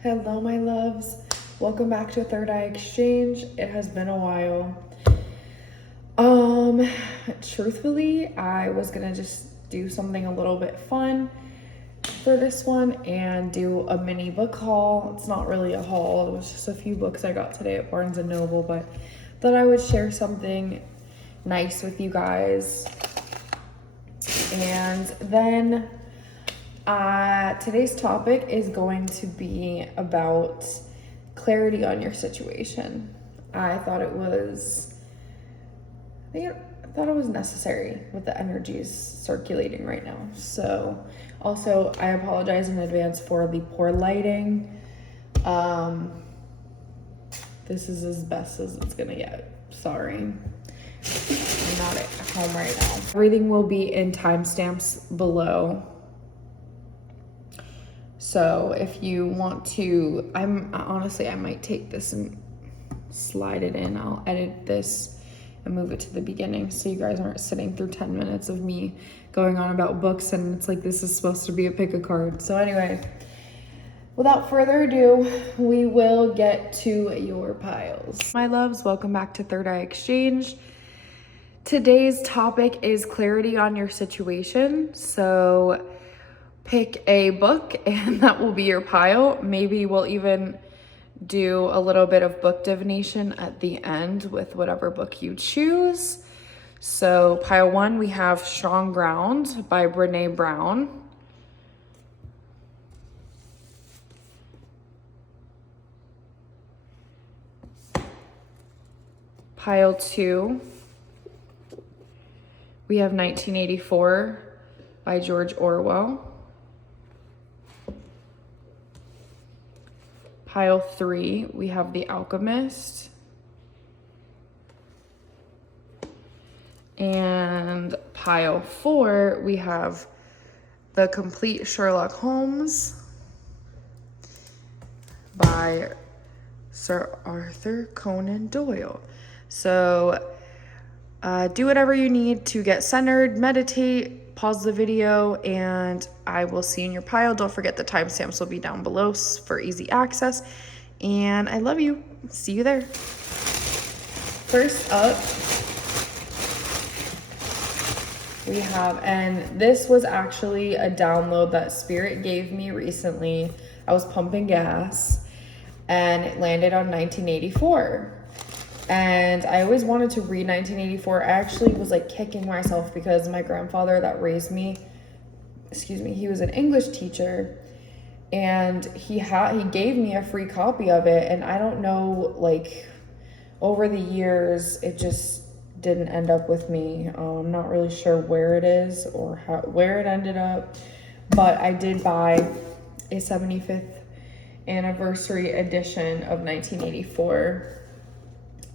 Hello, my loves. Welcome back to Third Eye Exchange. It has been a while. Truthfully, I was gonna just do something a little bit fun for this one and do a mini book haul. It's not really a haul, it was just a few books I got today at Barnes & Noble, but thought I would share something nice with you guys. And then today's topic is going to be about clarity on your situation. I thought it was necessary with the energies circulating right now. So also I apologize in advance for the poor lighting. This is as best as it's gonna get. Sorry. I'm not at home right now. Everything will be in timestamps below. So if you want to, I might take this and slide it in. I'll edit this and move it to the beginning so you guys aren't sitting through 10 minutes of me going on about books and it's like this is supposed to be a pick a card. So anyway, without further ado, we will get to your piles. My loves, welcome back to Third Eye Exchange. Today's topic is clarity on your situation. So pick a book and that will be your pile. Maybe we'll even do a little bit of book divination at the end with whatever book you choose. So pile 1, we have Strong Ground by Brené Brown. Pile 2, we have 1984 by George Orwell. Pile 3, we have The Alchemist. And pile 4, we have The Complete Sherlock Holmes by Sir Arthur Conan Doyle. So do whatever you need to get centered, meditate, pause the video, and I will see you in your pile. Don't forget the timestamps will be down below for easy access. And I love you. See you there. First up, we have, and this was actually a download that Spirit gave me recently. I was pumping gas and it landed on 1984. And I always wanted to read 1984. I actually was like kicking myself because my grandfather that raised me, he was an English teacher and he gave me a free copy of it. And I don't know, like over the years, it just didn't end up with me. I'm not really sure where it is or where it ended up, but I did buy a 75th anniversary edition of 1984.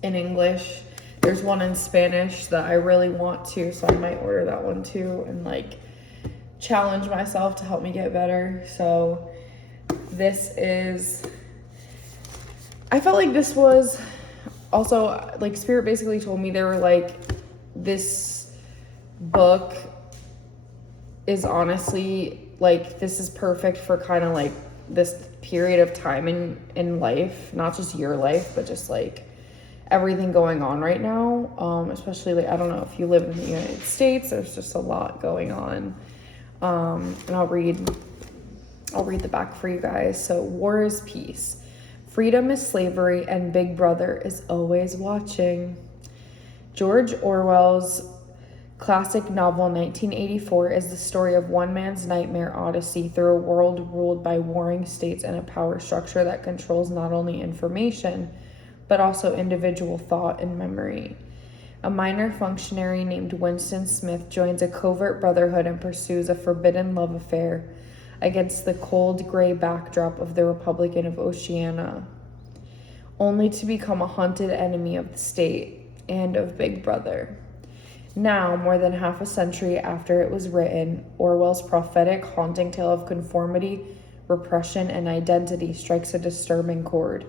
In English. There's one in Spanish that I really want to, so I might order that one too and like challenge myself to help me get better. So I felt like this was also like Spirit basically told me they were like, this book is honestly like, this is perfect for kind of like this period of time in life, not just your life, but just like everything going on right now, especially like, I don't know if you live in the United States, there's just a lot going on. And I'll read the back for you guys. So war is peace, freedom is slavery, and Big Brother is always watching. George Orwell's classic novel 1984 is the story of one man's nightmare odyssey through a world ruled by warring states and a power structure that controls not only information but also individual thought and memory. A minor functionary named Winston Smith joins a covert brotherhood and pursues a forbidden love affair against the cold, gray backdrop of the Republic of Oceania, only to become a hunted enemy of the state and of Big Brother. Now, more than half a century after it was written, Orwell's prophetic, haunting tale of conformity, repression, and identity strikes a disturbing chord.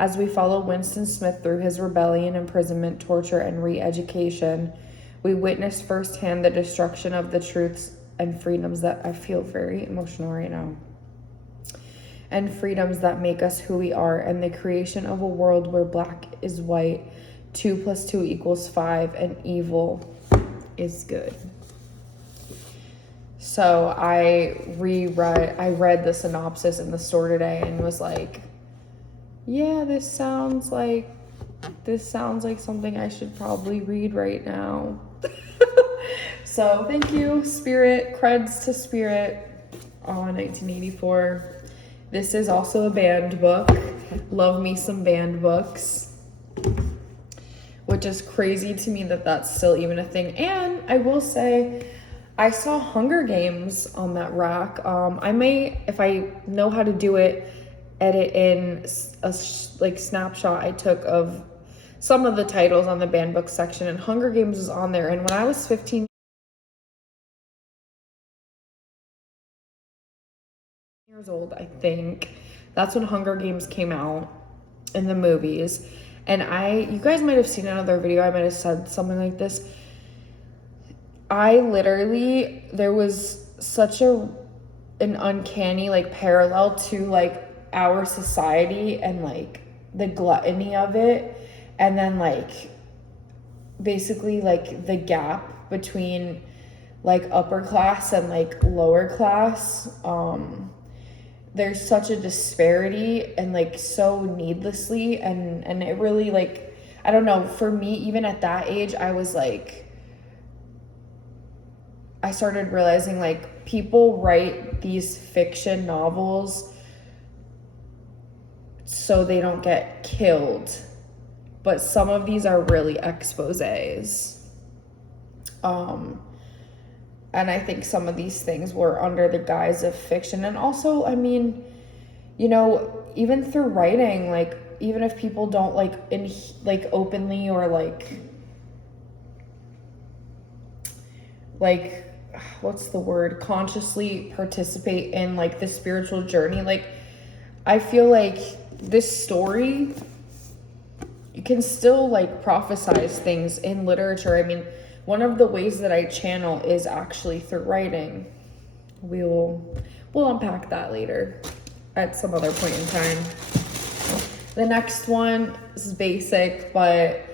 As we follow Winston Smith through his rebellion, imprisonment, torture, and re-education, we witness firsthand the destruction of the truths and freedoms that I feel very emotional right now. and freedoms that make us who we are, and the creation of a world where black is white, 2 + 2 = 5, and evil is good. So I read the synopsis in the store today and was like, yeah, this sounds like something I should probably read right now. So thank you, Spirit. Creds to Spirit on 1984. This is also a banned book. Love me some banned books. Which is crazy to me that that's still even a thing. And I will say, I saw Hunger Games on that rack. I may, if I know how to do it, edit in a snapshot I took of some of the titles on the banned book section, and Hunger Games is on there. And when I was 15 years old, I think, that's when Hunger Games came out in the movies. And you guys might have seen another video, I might have said something like this. There was such an uncanny like parallel to like our society and like the gluttony of it, and then like basically like the gap between like upper class and like lower class. There's such a disparity, and like so needlessly, and it really, like, I don't know, for me, even at that age, I started realizing like people write these fiction novels so they don't get killed, but some of these are really exposés. And I think some of these things were under the guise of fiction. And also, I mean, you know, even through writing, like, even if people don't like openly or like what's the word, consciously participate in like the spiritual journey, like, I feel like this story, you can still like prophesize things in literature. I mean, one of the ways that I channel is actually through writing. We'll unpack that later at some other point in time. The next one is basic, but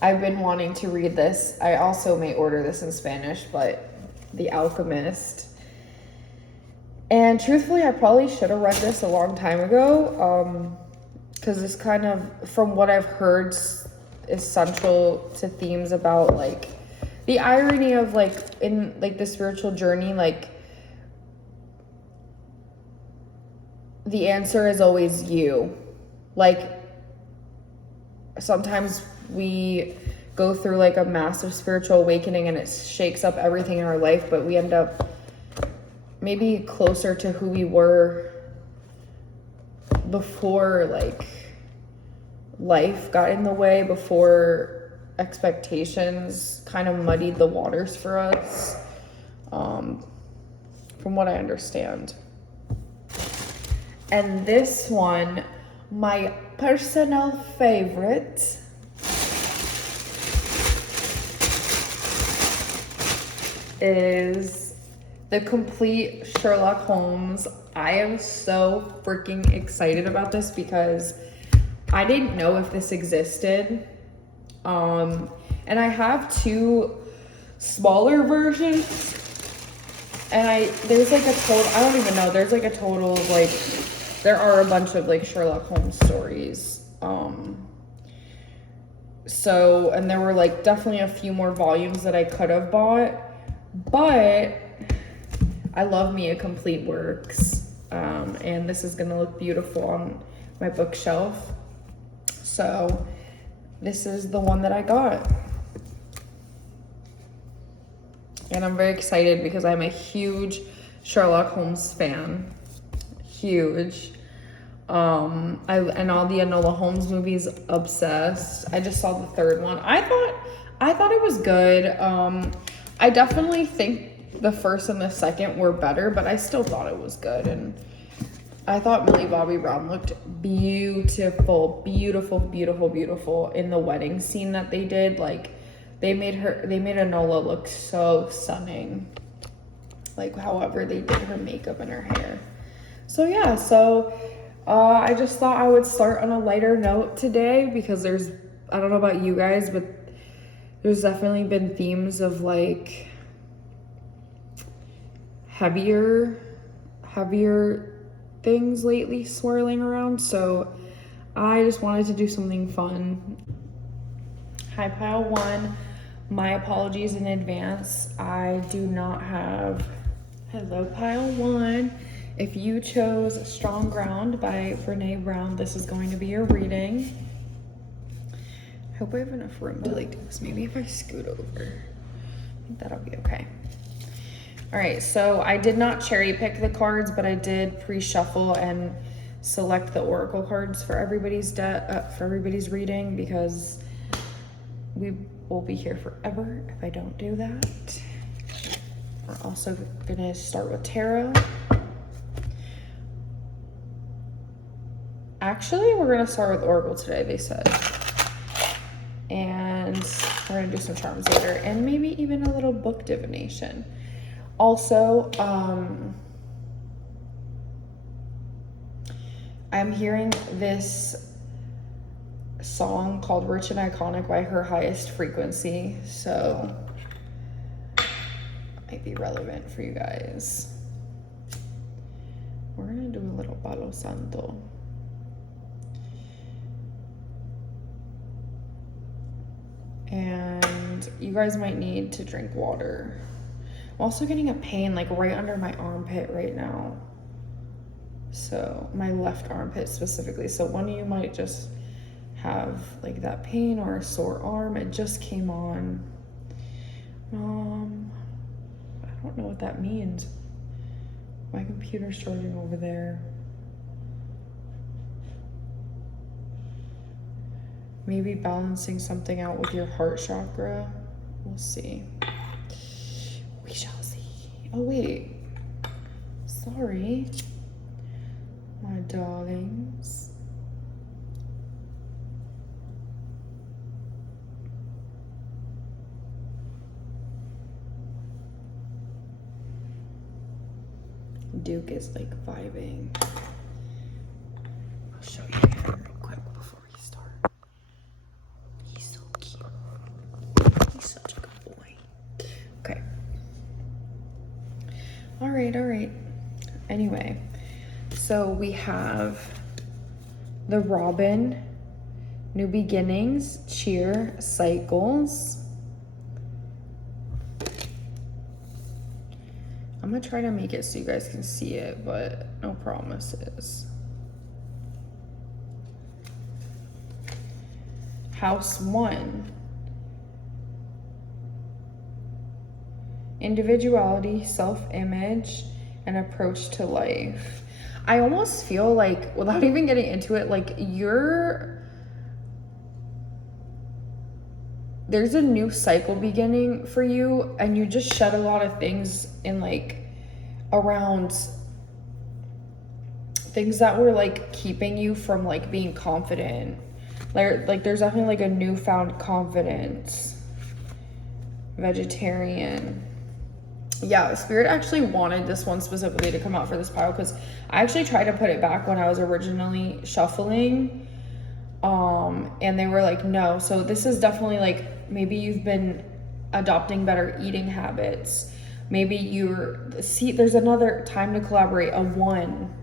I've been wanting to read this. I also may order this in Spanish, but The Alchemist. And truthfully, I probably should have read this a long time ago, because this kind of, from what I've heard, is central to themes about like the irony of like in like the spiritual journey, like the answer is always you. Like sometimes we go through like a massive spiritual awakening and it shakes up everything in our life, but we end up maybe closer to who we were before like life got in the way, before expectations kind of muddied the waters for us, from what I understand. And this one, my personal favorite, is the complete Sherlock Holmes. I am so freaking excited about this because I didn't know if this existed. And I have 2 smaller versions, and there's like a total, I don't even know, there's like a total of like, there are a bunch of like Sherlock Holmes stories. So, and there were like definitely a few more volumes that I could have bought, but I love me a complete works. And this is gonna look beautiful on my bookshelf. So this is the one that I got. And I'm very excited because I'm a huge Sherlock Holmes fan. Huge. And all the Enola Holmes movies, obsessed. I just saw the 3rd one. I thought it was good. I definitely think the 1st and the 2nd were better, but I still thought it was good. And I thought Millie Bobby Brown looked beautiful, beautiful, beautiful, beautiful in the wedding scene that they did. Like, they made Enola look so stunning. Like, however they did her makeup and her hair. So yeah, so I just thought I would start on a lighter note today because I don't know about you guys, but there's definitely been themes of like heavier things lately swirling around. So I just wanted to do something fun. Hi, pile one. My apologies in advance. I do not have, hello, pile one. If you chose Strong Ground by Brene Brown, this is going to be your reading. I hope I have enough room to like do this. Maybe if I scoot over, I think that'll be okay. All right, so I did not cherry pick the cards, but I did pre-shuffle and select the oracle cards for everybody's reading because we will be here forever if I don't do that. We're also gonna start with tarot. Actually, we're gonna start with oracle today, they said. And we're gonna do some charms later and maybe even a little book divination. Also, I'm hearing this song called Rich and Iconic by Her Highest Frequency, so might be relevant for you guys. We're gonna do a little Palo Santo. And you guys might need to drink water. I'm also getting a pain like right under my armpit right now. So my left armpit specifically. So one of you might just have like that pain or a sore arm. It just came on. I don't know what that means. My computer's charging over there. Maybe balancing something out with your heart chakra. We'll see. We shall see. Oh wait. Sorry, my darlings. Duke is like vibing. I'll show you him real quick before we start. He's so cute. He's such a good boy. Okay. All right. Anyway, so we have the Robin, New Beginnings, Cheer, Cycles. I'm gonna try to make it so you guys can see it, but no promises. House 1. Individuality, self-image, and approach to life. I almost feel like, without even getting into it, like there's a new cycle beginning for you, and you just shed a lot of things in like around things that were like keeping you from like being confident. Like there's definitely like a newfound confidence. Vegetarian. Yeah, Spirit actually wanted this one specifically to come out for this pile because I actually tried to put it back when I was originally shuffling. And they were like, no. So this is definitely like, maybe you've been adopting better eating habits. Maybe there's another time to collaborate, a 1.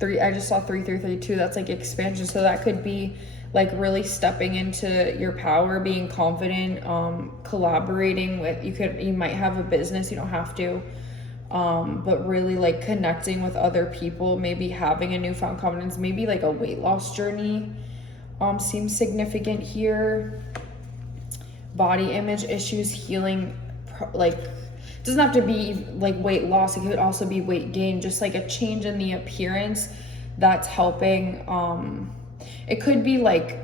3, I just saw 3 through 32. That's like expansion. So that could be like really stepping into your power, being confident, collaborating with, you might have a business, you don't have to, but really like connecting with other people, maybe having a newfound confidence, maybe like a weight loss journey, seems significant here. Body image issues, healing, like, it doesn't have to be like weight loss, it could also be weight gain, just like a change in the appearance that's helping. It could be like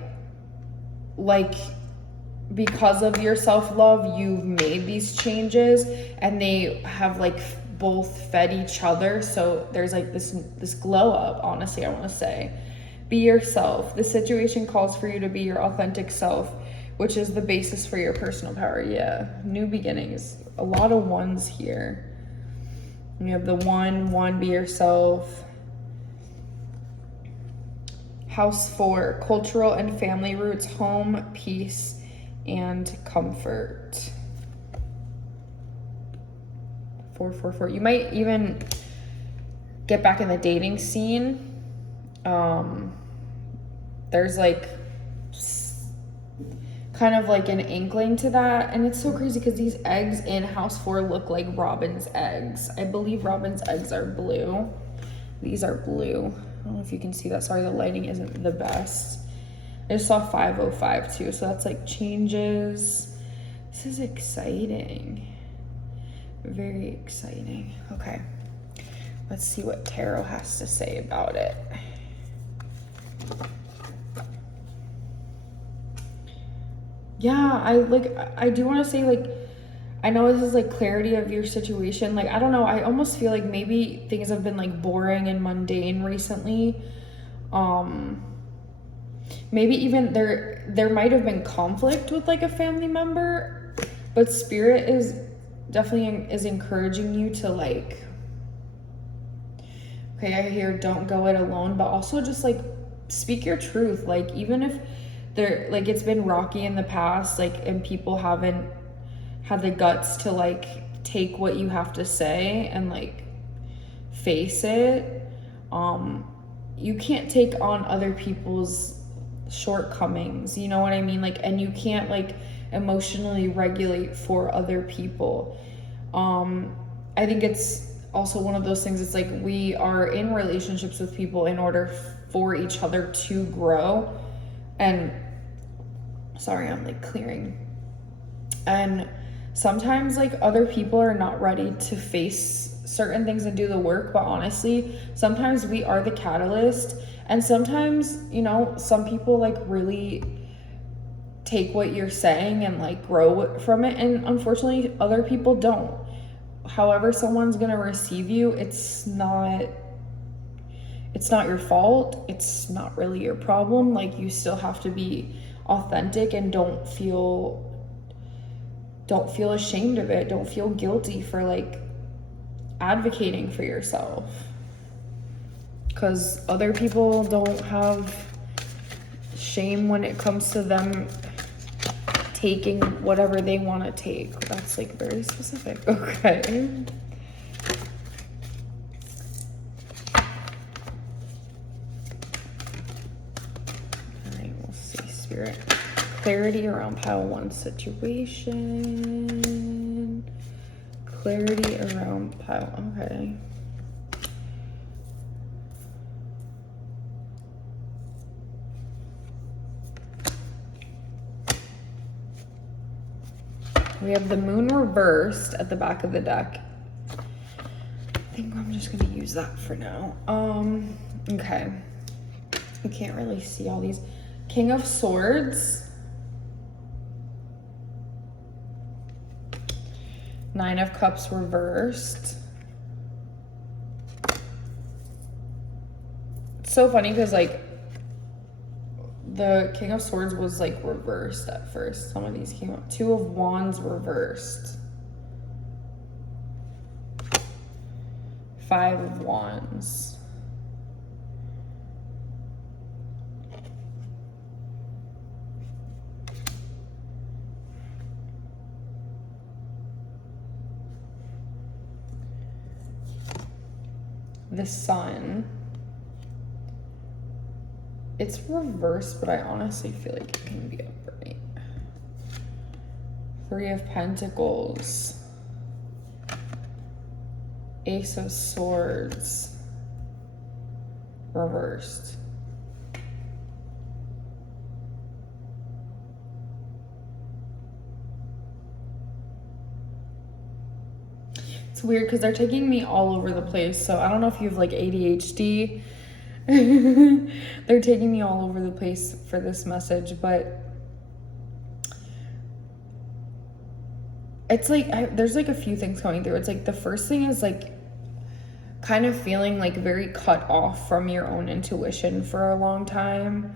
because of your self-love, you've made these changes and they have like both fed each other. So there's like this glow up, honestly, I want to say. Be yourself. The situation calls for you to be your authentic self, which is the basis for your personal power. Yeah, new beginnings. A lot of 1s here. You have the 1, be yourself. House 4, cultural and family roots, home, peace, and comfort. 4. You might even get back in the dating scene. There's like kind of like an inkling to that, and it's so crazy because these eggs in House 4 look like Robin's eggs. I believe Robin's eggs are blue. These are blue. I don't know if you can see that. Sorry, the lighting isn't the best. I just saw 505 too, so that's like changes. This is exciting. Very exciting. Okay, let's see what tarot has to say about it. Yeah, I do want to say, like, I know this is like clarity of your situation. Like, I don't know, I almost feel like maybe things have been like boring and mundane recently. Maybe even there might have been conflict with like a family member, but Spirit is definitely is encouraging you to like, okay, I hear don't go it alone, but also just like speak your truth. Like, even if like it's been rocky in the past, like, and people haven't had the guts to like take what you have to say and like face it. You can't take on other people's shortcomings, you know what I mean? Like, and you can't like emotionally regulate for other people. I think it's also one of those things, it's like we are in relationships with people in order for each other to grow. And sorry, I'm like clearing. And sometimes like other people are not ready to face certain things and do the work, but honestly, sometimes we are the catalyst. And sometimes, you know, some people like really take what you're saying and like grow from it. And unfortunately, other people don't. However someone's gonna receive you, it's not your fault. It's not really your problem. Like, you still have to be authentic and don't feel ashamed of it. Don't feel guilty for like advocating for yourself, because other people don't have shame when it comes to them taking whatever they want to take. That's like very specific. Okay. Spirit. Clarity around pile 1 situation. Clarity around pile, okay. We have the moon reversed at the back of the deck. I think I'm just gonna use that for now. Okay. I can't really see all these. King of Swords, 9 of Cups reversed. It's so funny because like the King of Swords was like reversed at first. Some of these came up. 2 of Wands reversed. 5 of Wands. The Sun. It's reversed, but I honestly feel like it can be upright. 3 of Pentacles. Ace of Swords. Reversed. It's weird because they're taking me all over the place. So I don't know if you have like ADHD. They're taking me all over the place for this message, but it's like there's like a few things coming through. It's like the first thing is like kind of feeling like very cut off from your own intuition for a long time.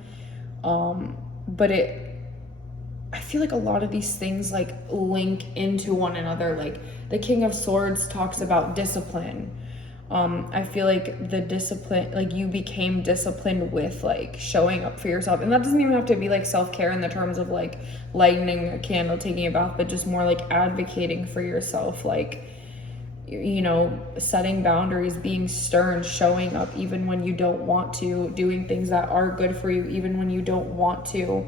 But I feel like a lot of these things like link into one another. Like the King of Swords talks about discipline. I feel like the discipline, like you became disciplined with like showing up for yourself. And that doesn't even have to be like self-care in the terms of like lighting a candle, taking a bath, but just more like advocating for yourself, like, you know, setting boundaries, being stern, showing up even when you don't want to, doing things that are good for you even when you don't want to.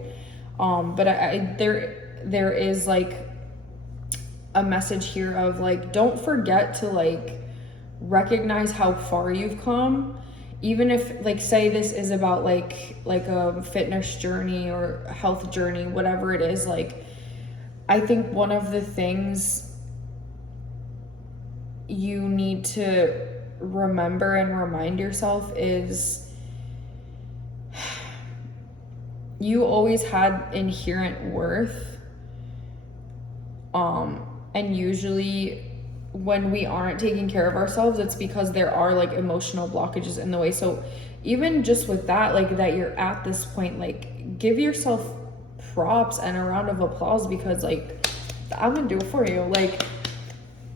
But there is like a message here of like, don't forget to like recognize how far you've come, even if like, say this is about like a fitness journey or a health journey, whatever it is. Like, I think one of the things you need to remember and remind yourself is you always had inherent worth. And usually when we aren't taking care of ourselves, it's because there are like emotional blockages in the way. So even just with that, like that you're at this point, like give yourself props and a round of applause, because like I'm gonna do it for you. Like,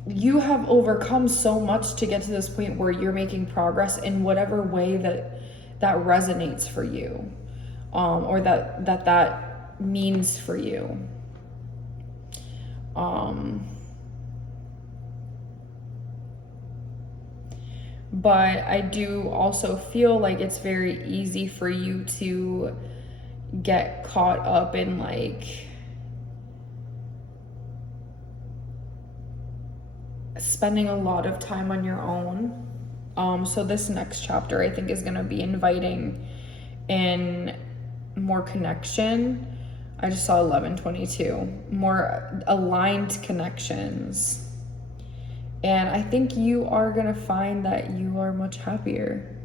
you have overcome so much to get to this point where you're making progress in whatever way that resonates for you, or that means for you. But I do also feel like it's very easy for you to get caught up in like spending a lot of time on your own. So this next chapter I think is going to be inviting in more connection. I just saw 11:22, more aligned connections. And I think you are going to find that you are much happier,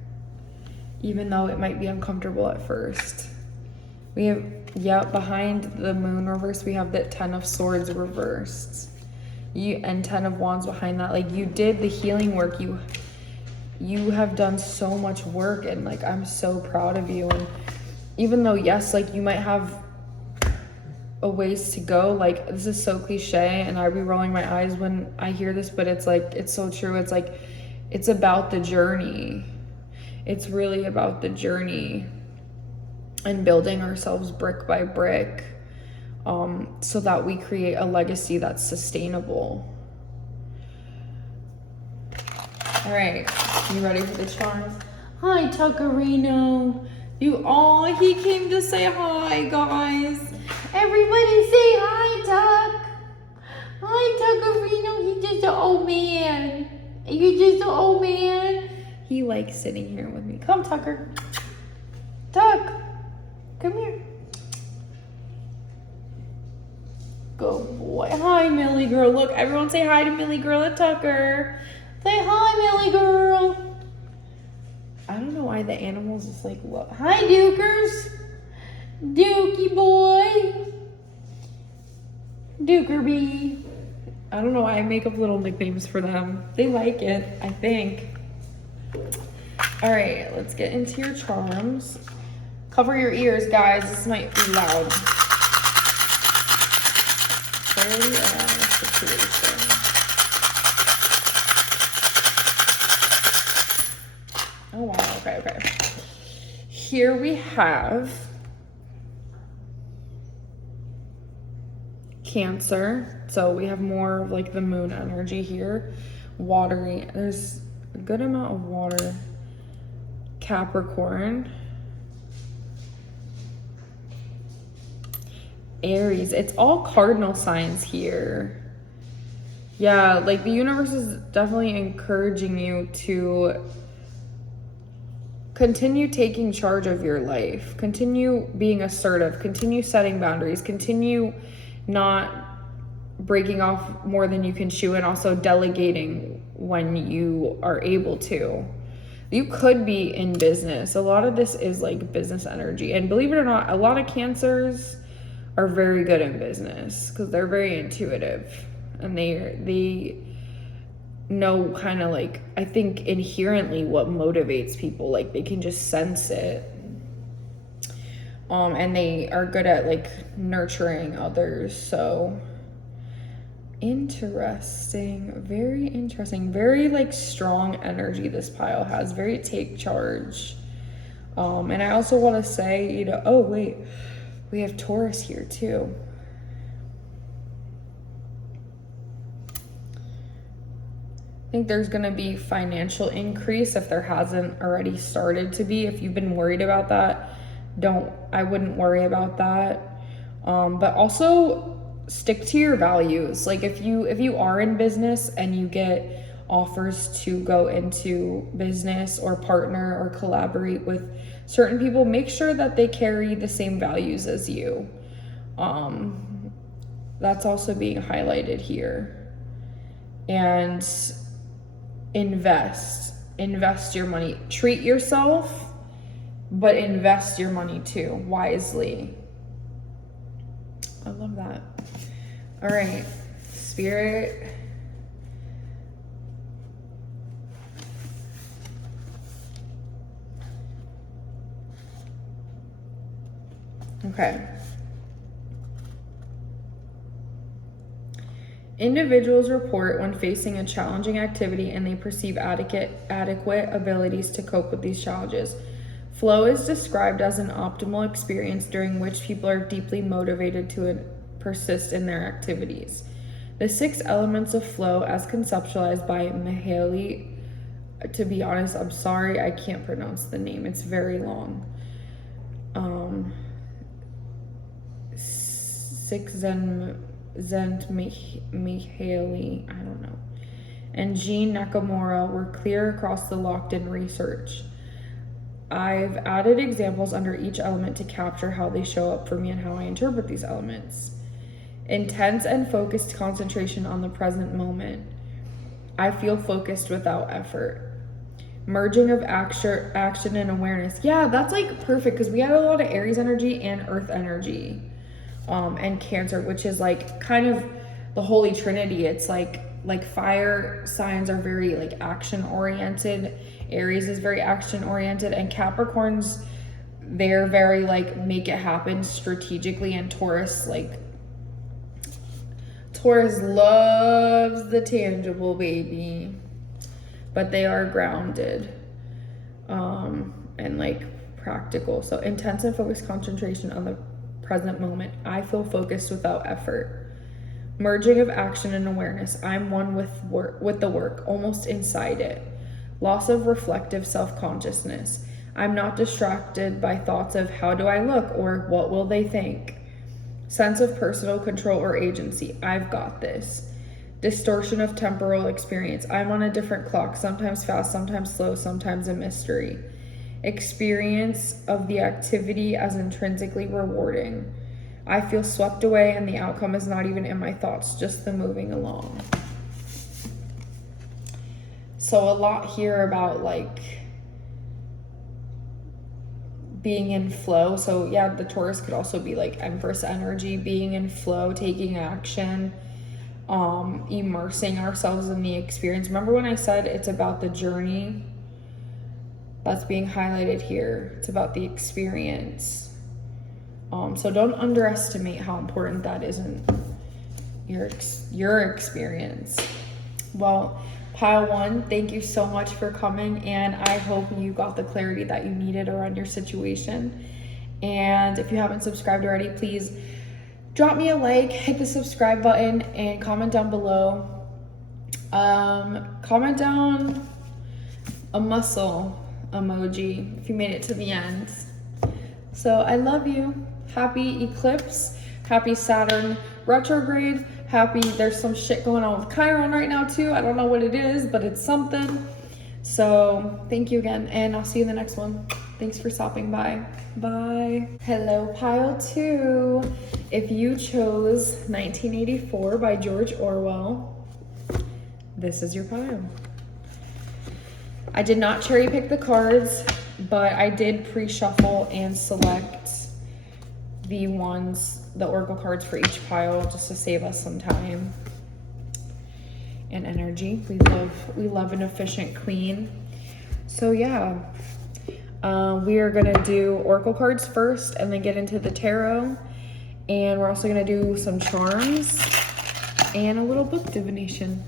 even though it might be uncomfortable at first. We have, behind the moon reverse, we have the 10 of swords reversed. And 10 of wands behind that. Like, you did the healing work. You have done so much work, and like, I'm so proud of you. And even though, yes, like you might have a ways to go, like, this is so cliche and I'd be rolling my eyes when I hear this, but it's like, it's so true. It's like, it's about the journey. It's really about the journey and building ourselves brick by brick, so that we create a legacy that's sustainable. All right, you ready for the charms? Hi, Tuckerino. He came to say hi, guys. Everybody say hi, Tuck. Hi, Tuckerino. He's just an old man. You're just an old man. He likes sitting here with me. Come, Tucker. Tuck, come here. Good boy. Hi, Millie girl. Look, everyone say hi to Millie girl and Tucker. Say hi, Millie girl. I don't know why the animals just like look. Hi, Dukers. Dookie boy. Dukerby. I don't know why I make up little nicknames for them. They like it, I think. All right, let's get into your charms. Cover your ears, guys. This might be loud. Fairly situation. Oh wow, okay. Here we have Cancer. So we have more of like the moon energy here. Watery. There's a good amount of water. Capricorn. Aries. It's all cardinal signs here. Yeah, like the universe is definitely encouraging you to continue taking charge of your life, continue being assertive, continue setting boundaries, continue not breaking off more than you can chew, and also delegating when you are able to. You could be in business. A lot of this is like business energy, and believe it or not, a lot of Cancers are very good in business because they're very intuitive, and they know kind of like, I think inherently what motivates people. Like, they can just sense it, and they are good at like nurturing others. So, Interesting. Very interesting. Very like strong energy this pile has. Very take charge. And I also want to say, you know, oh wait, we have Taurus here too. I think there's going to be financial increase if there hasn't already started to be. If you've been worried about that, I wouldn't worry about that. But also stick to your values. Like if you are in business and you get offers to go into business or partner or collaborate with certain people, make sure that they carry the same values as you. That's also being highlighted here. And invest your money. Treat yourself, but invest your money too, wisely. I love that. All right, Spirit. Okay. Individuals report when facing a challenging activity and they perceive adequate abilities to cope with these challenges. Flow is described as an optimal experience during which people are deeply motivated to persist in their activities. The 6 elements of flow as conceptualized by Mihaly, to be honest, I'm sorry, I can't pronounce the name. It's very long. 6 Zent Mihaly, I don't know, and Jean Nakamura were clear across the locked-in research. I've added examples under each element to capture how they show up for me and how I interpret these elements. Intense and focused concentration on the present moment. I feel focused without effort. Merging of action and awareness. Yeah, that's like perfect because we had a lot of Aries energy and Earth energy. And Cancer, which is like kind of the Holy Trinity. It's like fire signs are very like action oriented. Aries is very action oriented, and Capricorns, they're very like make it happen strategically, and Taurus loves the tangible, baby, but they are grounded and like practical. So intense and focused concentration on the present moment. I feel focused without effort. Merging of action and awareness. I'm one with the work, almost inside it. Loss of reflective self-consciousness. I'm not distracted by thoughts of how do I look or what will they think. Sense of personal control or agency. I've got this. Distortion of temporal experience. I'm on a different clock, sometimes fast, sometimes slow, sometimes a mystery. Experience of the activity as intrinsically rewarding. I feel swept away and the outcome is not even in my thoughts, just the moving along. So a lot here about like being in flow. So yeah, the Taurus could also be like Empress energy, being in flow, taking action, immersing ourselves in the experience. Remember when I said it's about the journey? That's being highlighted here. It's about the experience. So don't underestimate how important that is in your experience. Well, pile 1, thank you so much for coming, and I hope you got the clarity that you needed around your situation. And if you haven't subscribed already, please drop me a like, hit the subscribe button, and comment down below. Comment down a muscle emoji if you made it to the end. So I love you. Happy eclipse. Happy Saturn retrograde. Happy there's some shit going on with Chiron right now too. I don't know what it is, but it's something. So thank you again, and I'll see you in the next one. Thanks for stopping by. Bye. Hello, pile 2. If you chose 1984 by George Orwell, this is your pile. I did not cherry pick the cards, but I did pre-shuffle and select the oracle cards for each pile just to save us some time and energy. We love an efficient queen. So yeah, we are gonna do oracle cards first and then get into the tarot, and we're also gonna do some charms. and a little book divination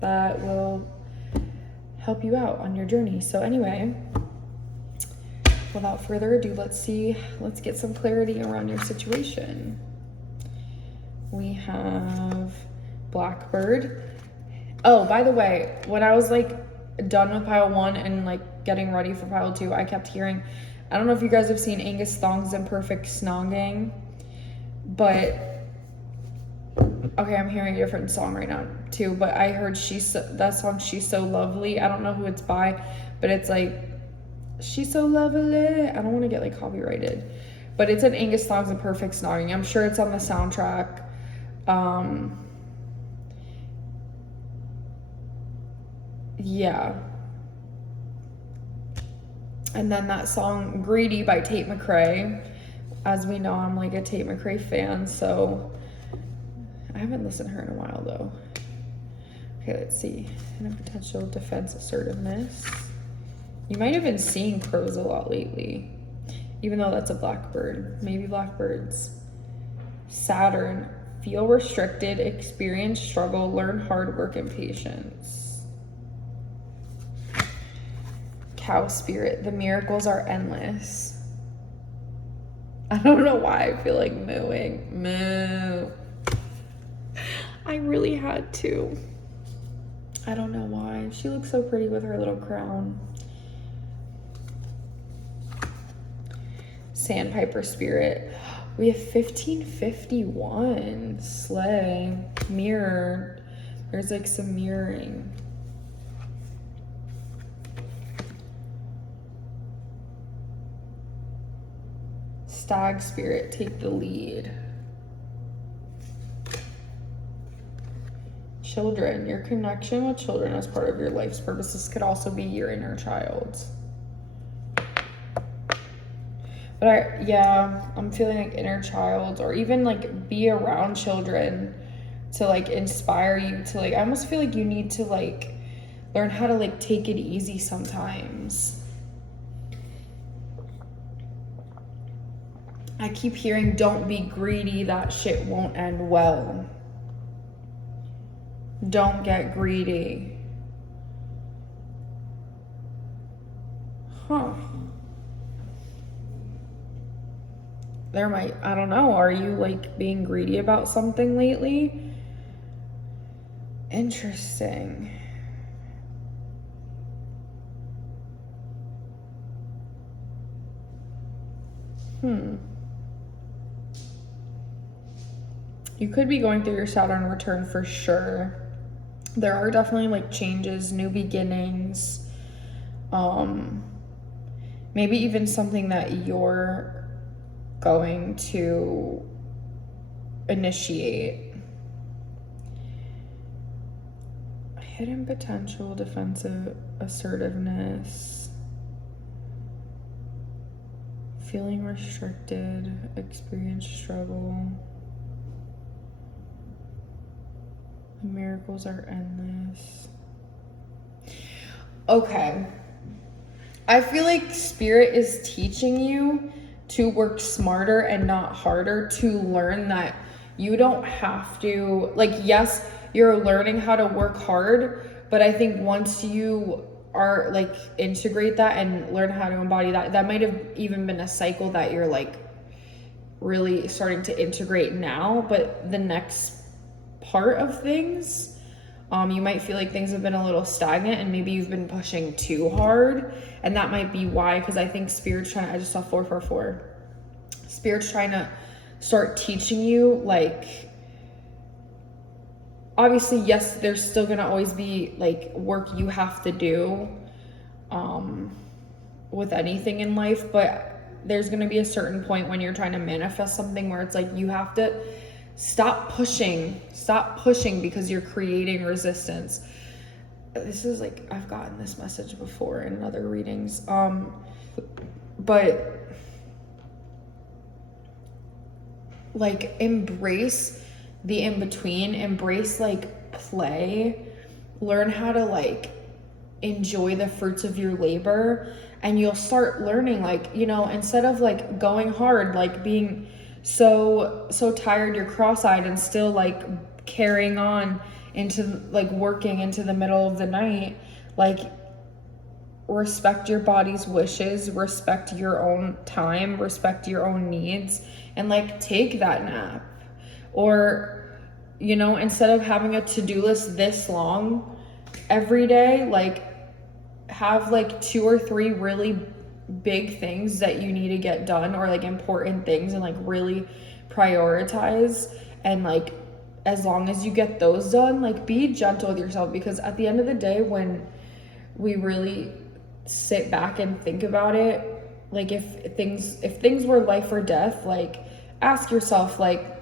that will help you out on your journey. So anyway, without further ado, let's get some clarity around your situation. We have Blackbird. Oh, by the way, when I was like done with pile 1 and like getting ready for pile 2, I kept hearing, I don't know if you guys have seen Angus Thong's Imperfect Snogging, but okay, I'm hearing a different song right now too, but I heard that song, She's So Lovely. I don't know who it's by, but it's like, she's so lovely. I don't want to get like copyrighted, but it's an Angus Thong's Imperfect Snogging. I'm sure it's on the soundtrack. Yeah. And then that song Greedy by Tate McRae. As we know, I'm like a Tate McRae fan, so I haven't listened to her in a while though. Okay, let's see. And a potential defense assertiveness. You might have been seeing crows a lot lately, even though that's a blackbird. Maybe blackbirds. Saturn. Feel restricted, experience struggle, learn hard work and patience. Cow spirit. The miracles are endless. I don't know why I feel like mooing. Moo. I really had to. I don't know why. She looks so pretty with her little crown. Sandpiper spirit. We have 1551. Slay. Mirror. There's like some mirroring. Stag spirit, take the lead. Children. Your connection with children as part of your life's purpose. This could also be your inner child. But I'm feeling like inner child, or even like be around children to like inspire you to like, I almost feel like you need to like learn how to like take it easy sometimes. I keep hearing, don't be greedy, that shit won't end well. Don't get greedy. Huh. I don't know, are you like being greedy about something lately? Interesting. You could be going through your Saturn return for sure. There are definitely like changes, new beginnings. Maybe even something that you're going to initiate. Hidden potential, defensive assertiveness, feeling restricted, experience struggle. The miracles are endless. Okay. I feel like Spirit is teaching you to work smarter and not harder, to learn that you don't have to, like, yes, you're learning how to work hard, but I think once you are like integrate that and learn how to embody that, that might have even been a cycle that you're like really starting to integrate now, but the next part of things, you might feel like things have been a little stagnant and maybe you've been pushing too hard, and that might be why, because I think Spirit's trying to, I just saw 444. Spirit's trying to start teaching you, like, obviously, yes, there's still gonna always be like work you have to do with anything in life, but there's gonna be a certain point when you're trying to manifest something where it's like you have to stop pushing because you're creating resistance. This is like, I've gotten this message before in other readings, but like embrace the in-between, embrace like play, learn how to like enjoy the fruits of your labor, and you'll start learning, like, you know, instead of like going hard, like being so tired you're cross-eyed and still like carrying on into like working into the middle of the night, like respect your body's wishes, respect your own time, respect your own needs, and like take that nap. Or, you know, instead of having a to-do list this long every day, like have like 2 or 3 really big things that you need to get done, or like important things, and like really prioritize. And like as long as you get those done, like be gentle with yourself, because at the end of the day, when we really sit back and think about it, like if things were life or death, like ask yourself, like,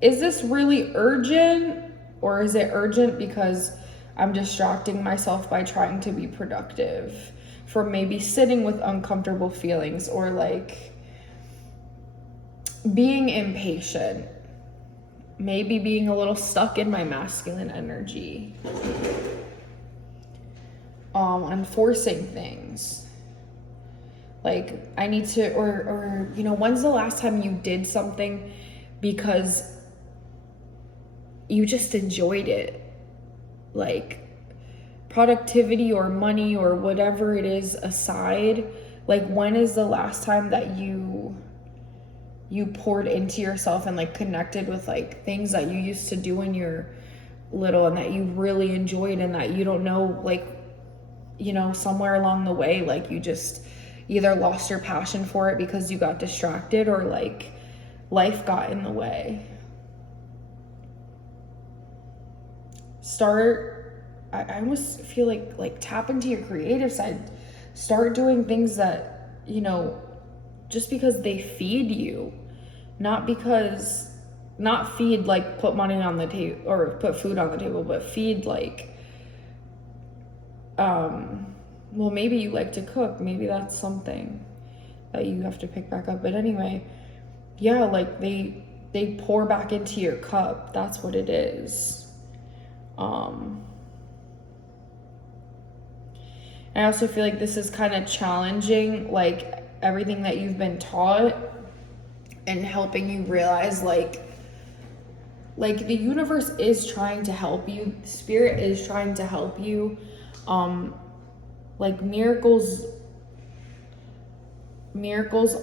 is this really urgent, or is it urgent because I'm distracting myself by trying to be productive, from maybe sitting with uncomfortable feelings, or like being impatient, maybe being a little stuck in my masculine energy, and forcing things. Like I need to, or you know, when's the last time you did something because you just enjoyed it? Like productivity or money or whatever it is aside, like when is the last time that you poured into yourself and like connected with like things that you used to do when you're little and that you really enjoyed, and that you don't know, like, you know, somewhere along the way, like you just either lost your passion for it because you got distracted, or like life got in the way. I almost feel like tap into your creative side. Start doing things that, you know, just because they feed you, not feed like put money on the table or put food on the table, but feed like, well, maybe you like to cook, maybe that's something that you have to pick back up. But anyway, yeah, like they pour back into your cup. That's what it is. I also feel like this is kind of challenging, like everything that you've been taught, and helping you realize like the universe is trying to help you. Spirit is trying to help you. Like miracles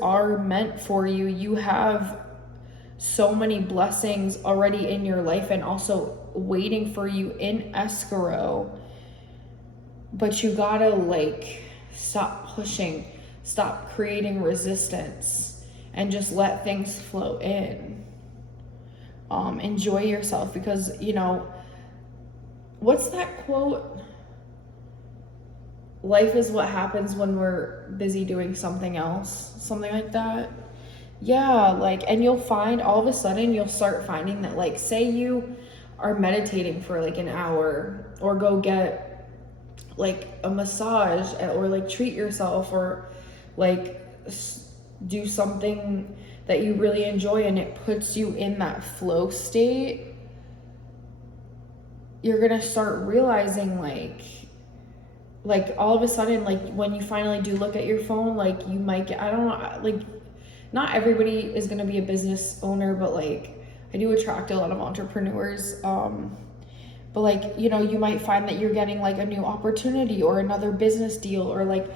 are meant for you. You have so many blessings already in your life and also waiting for you in escrow. But you gotta like stop pushing, stop creating resistance, and just let things flow in. Enjoy yourself, because, you know, what's that quote? Life is what happens when we're busy doing something else. Something like that. Yeah, like, and you'll find all of a sudden you'll start finding that, like, say you are meditating for like an hour, or go get like a massage, or like treat yourself, or like do something that you really enjoy, and it puts you in that flow state. You're gonna start realizing like all of a sudden, like when you finally do look at your phone, like you might get, I don't know, like not everybody is gonna be a business owner, but like I do attract a lot of entrepreneurs. But like, you know, you might find that you're getting like a new opportunity or another business deal, or like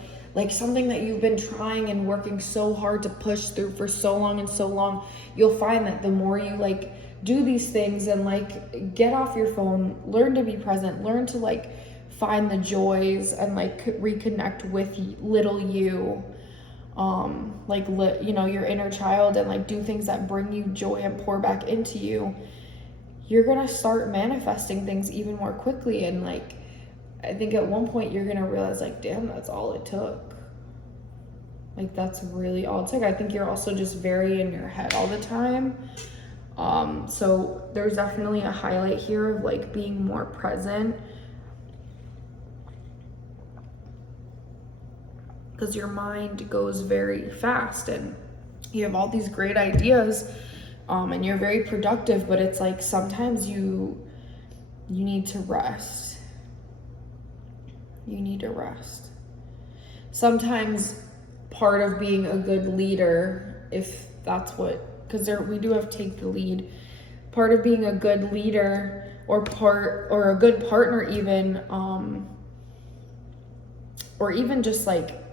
something that you've been trying and working so hard to push through for so long and so long. You'll find that the more you like do these things and like get off your phone, learn to be present, learn to like find the joys and like reconnect with little you, you know, your inner child, and like do things that bring you joy and pour back into you, you're gonna start manifesting things even more quickly. And like I think at one point you're gonna realize, like, damn, that's all it took. Like that's really all it took. I think you're also just very in your head all the time. So there's definitely a highlight here of like being more present, because your mind goes very fast and you have all these great ideas, and you're very productive, but it's like sometimes you need to rest. You need to rest. Sometimes part of being a good leader, if that's what, because we do have take the lead, part of being a good leader or a good partner even, or even just like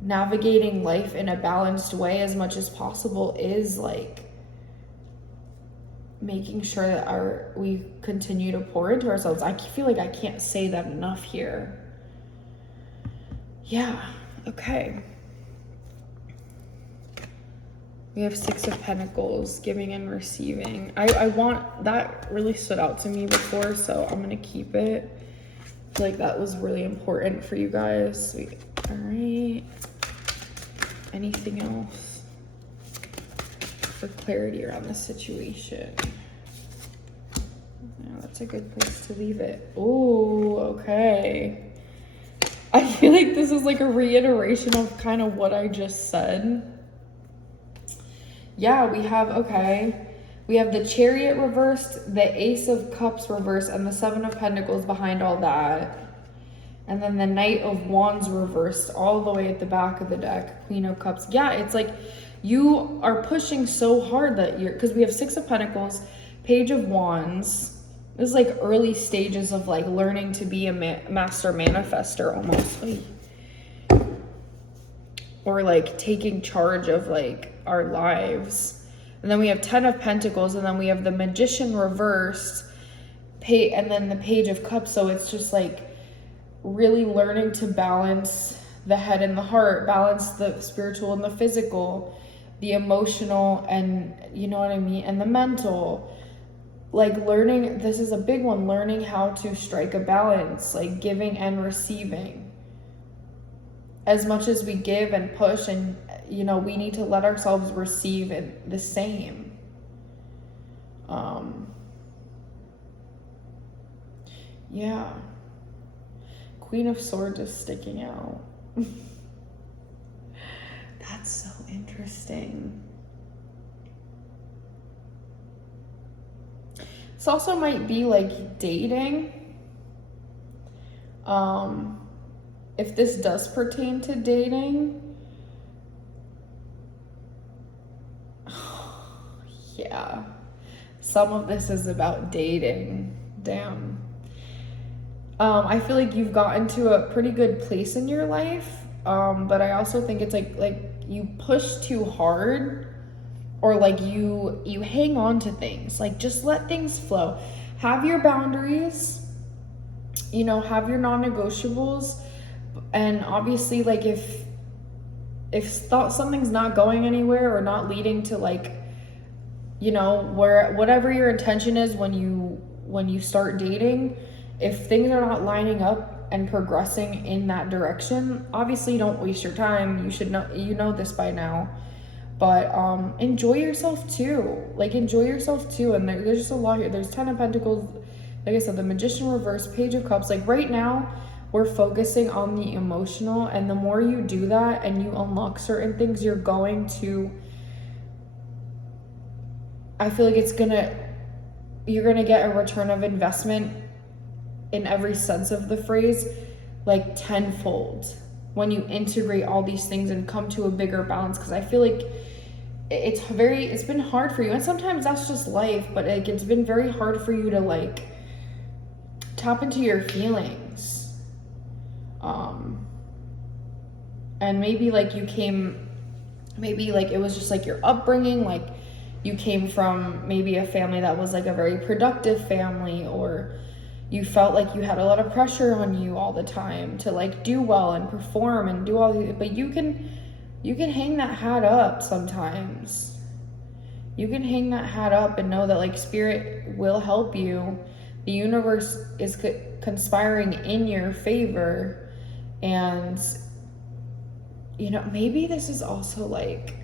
navigating life in a balanced way as much as possible is like making sure that we continue to pour into ourselves. I feel like I can't say that enough here. Yeah, okay. We have Six of Pentacles, giving and receiving. I want, that really stood out to me before, so I'm gonna keep it. I feel like that was really important for you guys. All right. Anything else for clarity around this situation? Yeah, that's a good place to leave it. Oh, okay. I feel like this is like a reiteration of kind of what I just said. Yeah, we have the Chariot reversed, the Ace of Cups reversed, and the Seven of Pentacles behind all that. And then the Knight of Wands reversed all the way at the back of the deck, Queen of Cups. Yeah, it's like you are pushing so hard that because we have Six of Pentacles, Page of Wands. This is like early stages of like learning to be a master manifester almost. Or like taking charge of like our lives. And then we have 10 of Pentacles, and then we have the Magician reversed, and then the Page of Cups. So it's just like really learning to balance the head and the heart, balance the spiritual and the physical, the emotional and, you know what I mean, and the mental. Like learning, this is a big one, learning how to strike a balance, like giving and receiving. As much as we give and push, and you know, we need to let ourselves receive it the same. Yeah. Queen of Swords is sticking out. That's so interesting. This also might be like dating. If this does pertain to dating. Yeah. Some of this is about dating. Damn. I feel like you've gotten to a pretty good place in your life, but I also think it's like you push too hard, or like you hang on to things. Like just let things flow. Have your boundaries, you know, have your non-negotiables, and obviously like if something's not going anywhere or not leading to like, you know, whatever your intention is when you start dating, if things are not lining up and progressing in that direction, obviously don't waste your time. You should know, you know this by now, but enjoy yourself too. Like enjoy yourself too. And there's just a lot here. There's 10 of Pentacles, like I said, the Magician reverse, Page of Cups. Like right now we're focusing on the emotional, and the more you do that and you unlock certain things, you're going to, I feel like you're gonna get a return of investment in every sense of the phrase, like tenfold, when you integrate all these things and come to a bigger balance. Because I feel like it's been hard for you, and sometimes that's just life, but like it's been very hard for you to like tap into your feelings. And maybe like maybe like it was just like your upbringing, like you came from maybe a family that was like a very productive family, or you felt like you had a lot of pressure on you all the time to like do well and perform and do all these, but you can hang that hat up sometimes. You can hang that hat up and know that like spirit will help you. The universe is conspiring in your favor. And you know, maybe this is also like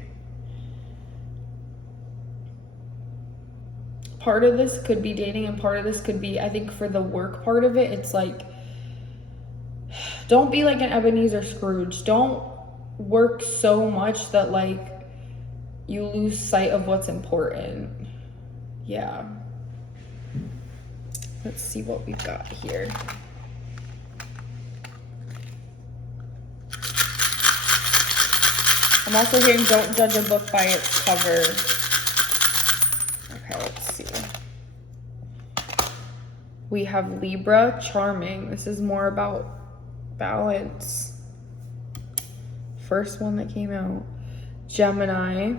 part of this could be dating, and part of this could be, I think for the work part of it, it's like, don't be like an Ebenezer Scrooge. Don't work so much that like you lose sight of what's important. Yeah. Let's see what we've got here. I'm also hearing don't judge a book by its cover. Okay, let's see. We have Libra, charming. This is more about balance. First one that came out. Gemini.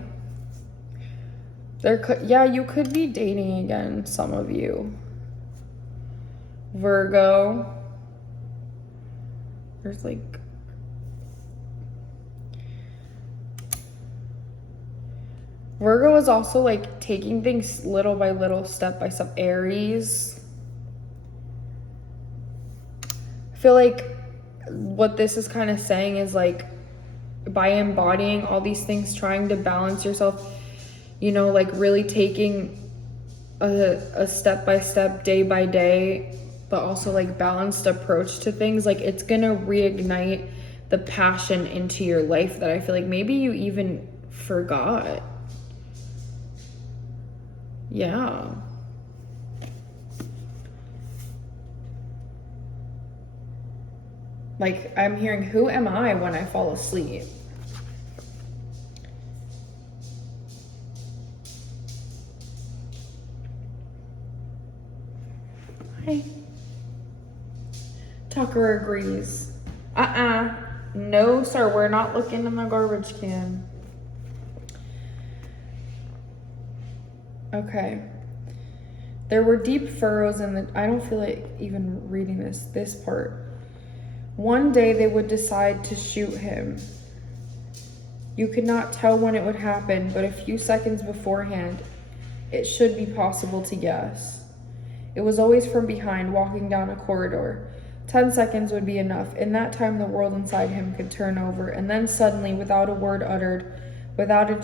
You could be dating again, some of you. Virgo. There's like Virgo is also like taking things little by little, step by step. Aries. I feel like what this is kind of saying is like, by embodying all these things, trying to balance yourself, you know, like really taking a step by step, day by day, but also like balanced approach to things, like it's gonna reignite the passion into your life that I feel like maybe you even forgot. Yeah. Like, I'm hearing, who am I when I fall asleep? Hi. Tucker agrees. No, sir, we're not looking in the garbage can. Okay. There were deep furrows in the... I don't feel like even reading this part. One day they would decide to shoot him. You could not tell when it would happen, but a few seconds beforehand, it should be possible to guess. It was always from behind, walking down a corridor. 10 seconds would be enough. In that time, the world inside him could turn over, and then suddenly, without a word uttered, without a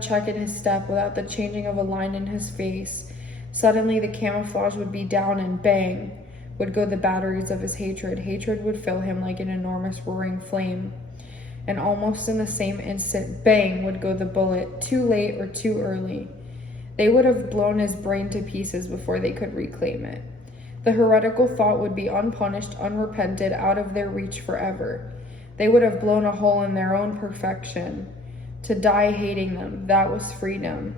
check in his step, without the changing of a line in his face, suddenly the camouflage would be down, and bang would go the batteries of his hatred. Hatred would fill him like an enormous roaring flame. And almost in the same instant, bang would go the bullet, too late or too early. They would have blown his brain to pieces before they could reclaim it. The heretical thought would be unpunished, unrepented, out of their reach forever. They would have blown a hole in their own perfection. To die hating them, that was freedom.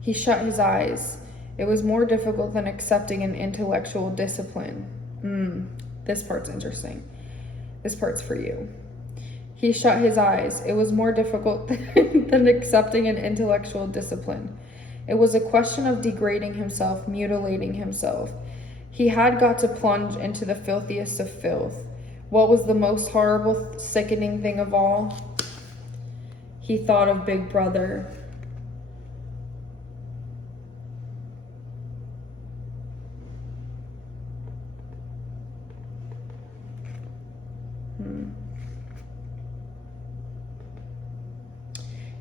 He shut his eyes. It was more difficult than accepting an intellectual discipline. This part's interesting. This part's for you. He shut his eyes. It was more difficult than accepting an intellectual discipline. It was a question of degrading himself, mutilating himself. He had got to plunge into the filthiest of filth. What was the most horrible, sickening thing of all? He thought of Big Brother.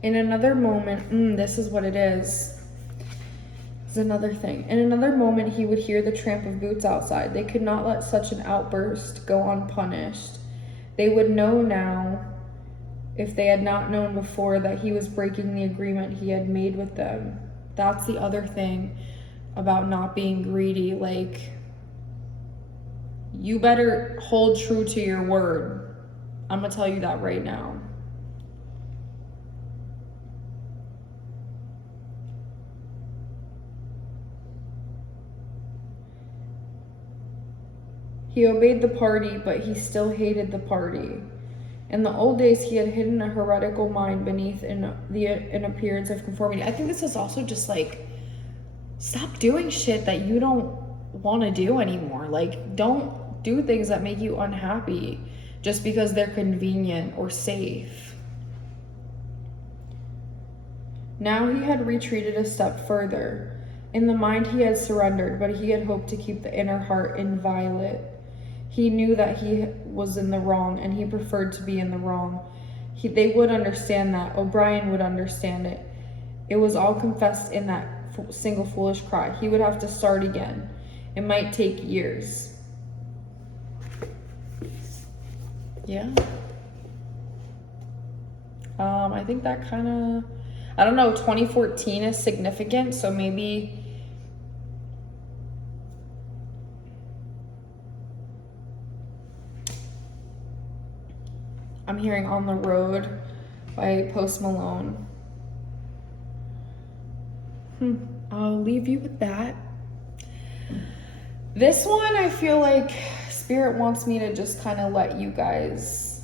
In another moment, this is what it is. It's another thing. In another moment, he would hear the tramp of boots outside. They could not let such an outburst go unpunished. They would know now, if they had not known before, that he was breaking the agreement he had made with them. That's the other thing about not being greedy. Like, you better hold true to your word. I'm gonna tell you that right now. He obeyed the party, but he still hated the party. In the old days, he had hidden a heretical mind beneath an appearance of conformity. I think this is also just like, stop doing shit that you don't want to do anymore. Like, don't do things that make you unhappy just because they're convenient or safe. Now he had retreated a step further. In the mind he had surrendered, but he had hoped to keep the inner heart inviolate. He knew that he was in the wrong, and he preferred to be in the wrong. They would understand that. O'Brien would understand it. It was all confessed in that single foolish cry. He would have to start again. It might take years. Yeah. I think that kind of, I don't know, 2014 is significant, so maybe I'm hearing On the Road by Post Malone. I'll leave you with that. This one, I feel like Spirit wants me to just kind of let you guys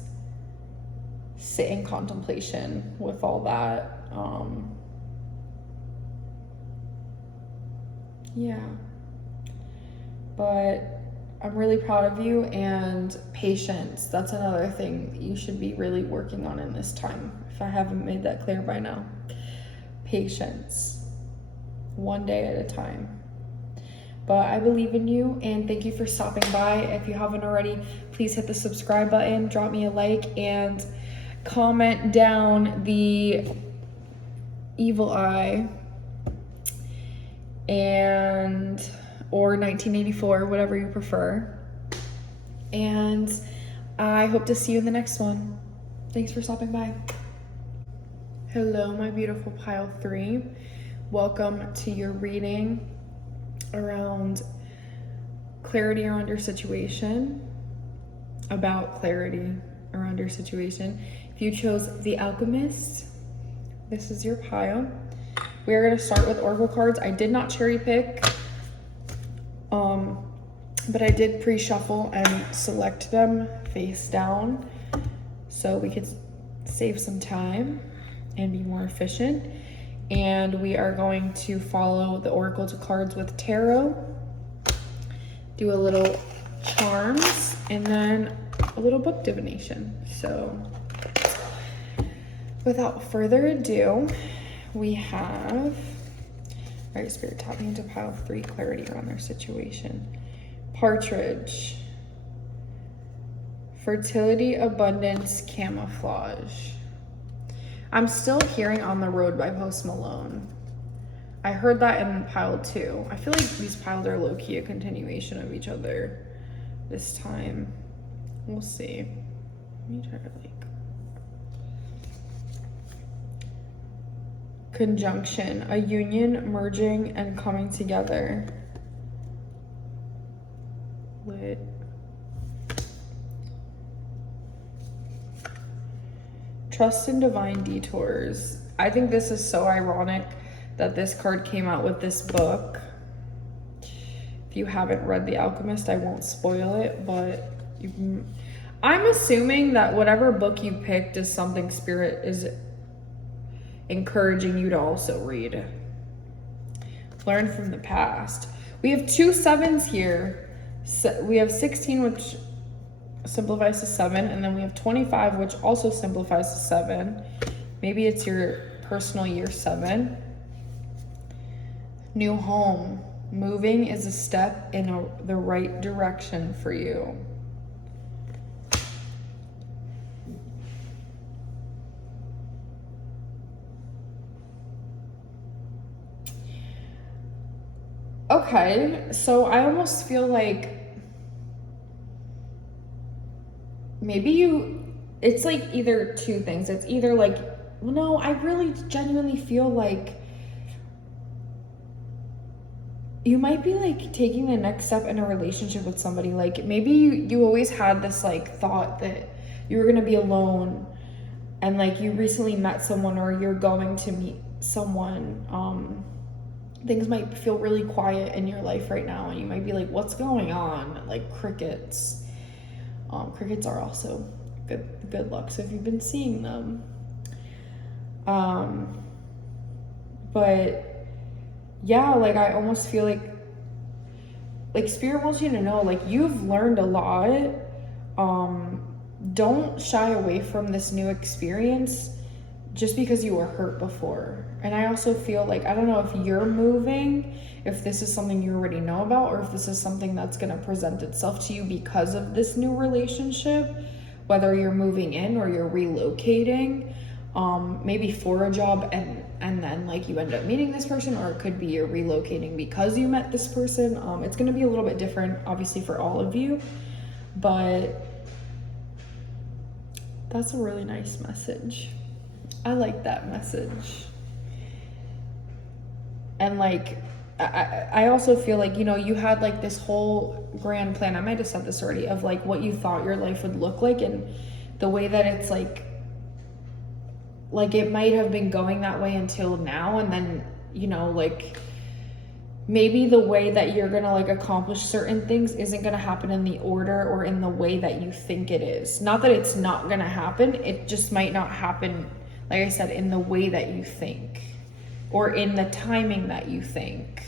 sit in contemplation with all that. Yeah. But I'm really proud of you, and patience. That's another thing that you should be really working on in this time, if I haven't made that clear by now. Patience. One day at a time. But I believe in you, and thank you for stopping by. If you haven't already, please hit the subscribe button, drop me a like, and comment down the evil eye and or 1984, whatever you prefer. And I hope to see you in the next one. Thanks for stopping by. Hello, my beautiful pile 3. Welcome to your reading around clarity around your situation, about clarity around your situation. If you chose The Alchemist, this is your pile. We are going to start with Oracle cards. I did not cherry pick, but I did pre-shuffle and select them face down so we could save some time and be more efficient. And we are going to follow the Oracle cards with tarot, do a little charms, and then a little book divination. So without further ado, we have, all right, Spirit, tap me into pile 3, clarity around their situation. Partridge, fertility, abundance, camouflage. I'm still hearing On the Road by Post Malone. I heard that in pile 2. I feel like these piles are low-key a continuation of each other this time. We'll see. Let me try to conjunction, a union, merging, and coming together. Lit. Trust in divine detours. I think this is so ironic that this card came out with this book. If you haven't read The Alchemist, I won't spoil it, but I'm assuming that whatever book you picked is something Spirit is encouraging you to also read. Learn from the past. We have 2 7s here. So we have 16, which simplifies to 7, and then we have 25, which also simplifies to 7. Maybe it's your personal year 7. New home. Moving is a step in the right direction for you. Okay, so I almost feel like maybe it's like either 2 things. It's either like, well, no, I really genuinely feel like you might be like taking the next step in a relationship with somebody. Like maybe you always had this like thought that you were gonna be alone, and like you recently met someone or you're going to meet someone. Things might feel really quiet in your life right now, and you might be like, what's going on? Like crickets. Crickets are also good luck, so if you've been seeing them. But yeah, like I almost feel like Spirit wants you to know, like you've learned a lot. Don't shy away from this new experience just because you were hurt before. And I also feel like, I don't know if you're moving, if this is something you already know about, or if this is something that's going to present itself to you because of this new relationship, whether you're moving in or you're relocating, maybe for a job and then like you end up meeting this person, or it could be you're relocating because you met this person. It's going to be a little bit different, obviously, for all of you, but that's a really nice message. I like that message. And like, I also feel like, you know, you had like this whole grand plan, I might have said this already, of like what you thought your life would look like, and the way that it's like it might have been going that way until now, and then, you know, like maybe the way that you're gonna like accomplish certain things isn't gonna happen in the order or in the way that you think it is. Not that it's not gonna happen, it just might not happen, like I said, in the way that you think or in the timing that you think.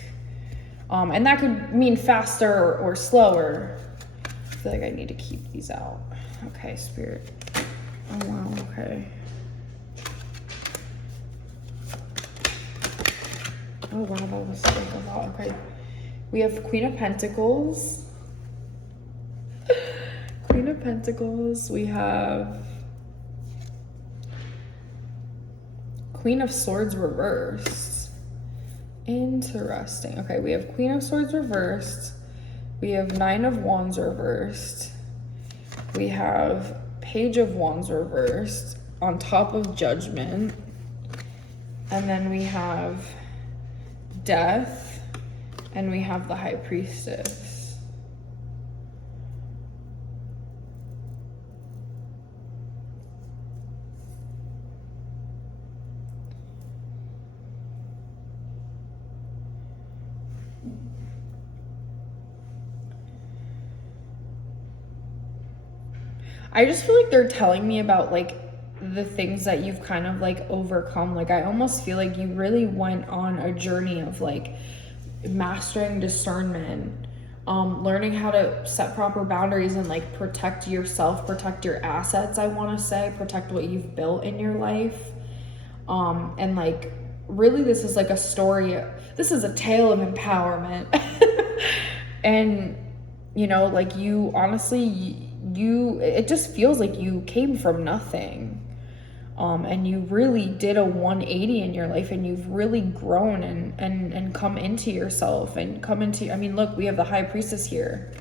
And that could mean faster or slower. I feel like I need to keep these out. Okay, Spirit. Oh wow, okay. Oh wow, that was like a lot. Okay. We have Queen of Pentacles. Queen of Pentacles. We have Queen of Swords reversed. Interesting. Okay, we have Queen of Swords reversed. We have Nine of Wands reversed. We have Page of Wands reversed on top of Judgment. And then we have Death. And we have the High Priestess. I just feel like they're telling me about like the things that you've kind of like overcome. Like I almost feel like you really went on a journey of like mastering discernment, learning how to set proper boundaries and like protect yourself, protect your assets, I want to say, protect what you've built in your life. And like really this is like a story, this is a tale of empowerment. And you know, like you honestly, it just feels like you came from nothing. And you really did a 180 in your life, and you've really grown and come into yourself and come into, I mean, look, we have the High Priestess here.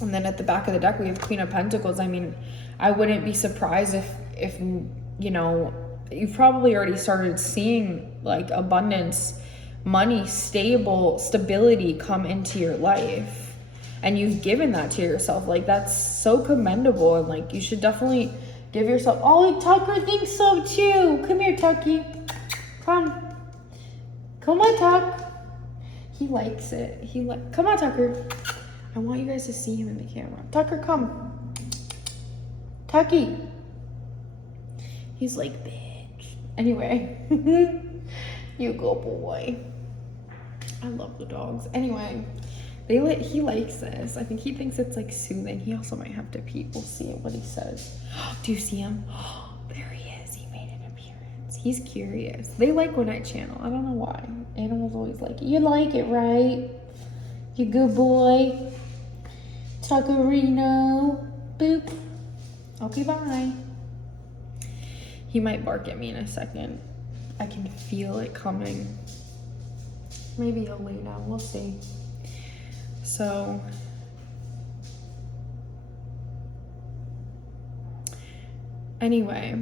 And then at the back of the deck, we have Queen of Pentacles. I mean, I wouldn't be surprised if you know, you've probably already started seeing like abundance, money, stability come into your life. And you've given that to yourself. Like, that's so commendable. And like, you should definitely give yourself, oh, Tucker thinks so too. Come here, Tucky. Come on, Tuck. He likes it. Come on, Tucker. I want you guys to see him in the camera. Tucker, come. Tucky. He's like, bitch. Anyway. You go, boy. I love the dogs. Anyway. He likes this. I think he thinks it's like soothing. He also might have to pee. We'll see what he says. Do you see him? There he is. He made an appearance. He's curious. They like when I channel. I don't know why. Animals always like it. You like it, right? You good boy. Tuckerino. Boop. Okay, bye. He might bark at me in a second. I can feel it coming. Maybe he'll lay down. We'll see. So, anyway,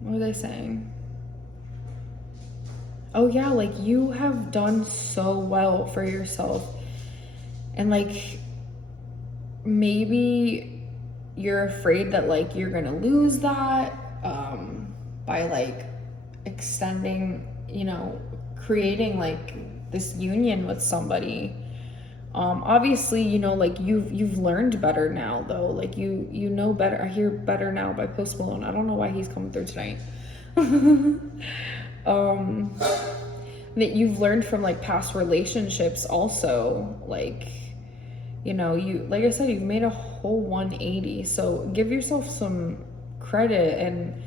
what was I saying? Oh yeah, like you have done so well for yourself. And like, maybe you're afraid that like you're gonna lose that by like extending, you know, creating like this union with somebody. Obviously, you know, like you've learned better now though. Like you know better. I hear Better Now by Post Malone. I don't know why he's coming through tonight. That you've learned from like past relationships also. Like, you know, like I said, you've made a whole 180. So give yourself some credit and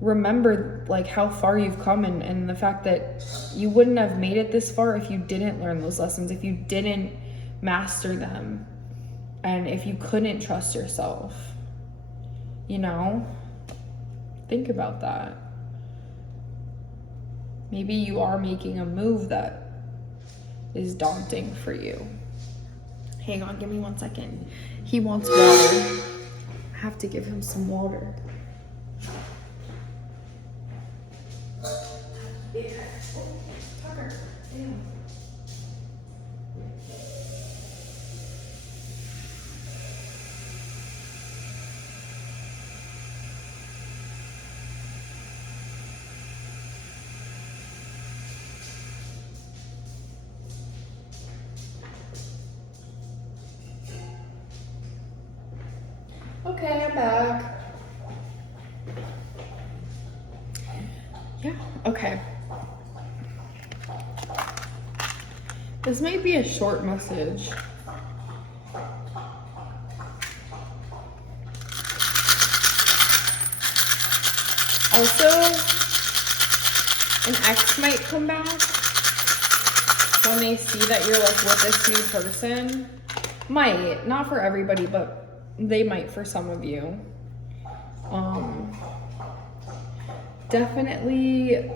remember like how far you've come and the fact that you wouldn't have made it this far if you didn't learn those lessons, if you didn't master them, and if you couldn't trust yourself. You know, think about that. Maybe you are making a move that is daunting for you. Hang on, give me 1 second. He wants water. I have to give him some water. Tucker, damn. Okay, I'm back. Yeah, okay. This might be a short message. Also, an ex might come back when they see that you're like with this new person. Might, not for everybody, but they might for some of you. Definitely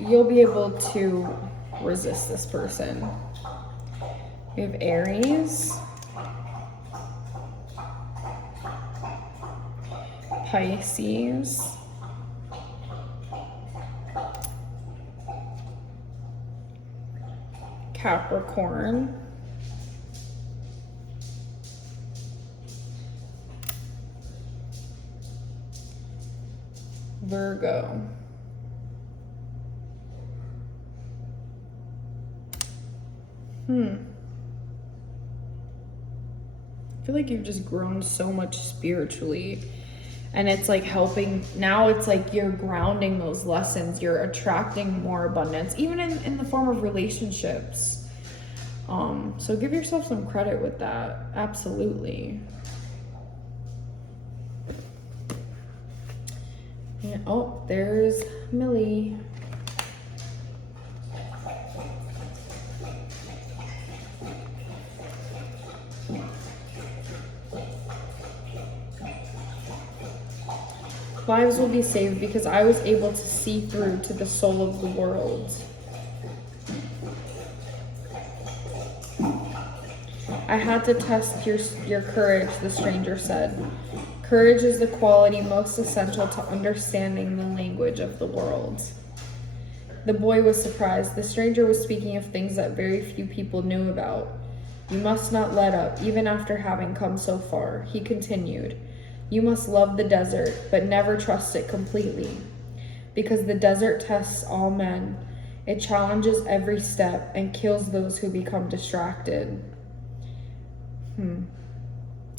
you'll be able to resist this person. We have Aries, Pisces, Capricorn, Virgo, I feel like you've just grown so much spiritually, and it's like helping. Now it's like you're grounding those lessons. You're attracting more abundance, even in the form of relationships. So give yourself some credit with that. Absolutely. And, oh, there's Millie. Lives will be saved because I was able to see through to the soul of the world. I had to test your courage, the stranger said. Courage is the quality most essential to understanding the language of the world. The boy was surprised. The stranger was speaking of things that very few people knew about. You must not let up, even after having come so far, he continued. You must love the desert, but never trust it completely. Because the desert tests all men. It challenges every step and kills those who become distracted.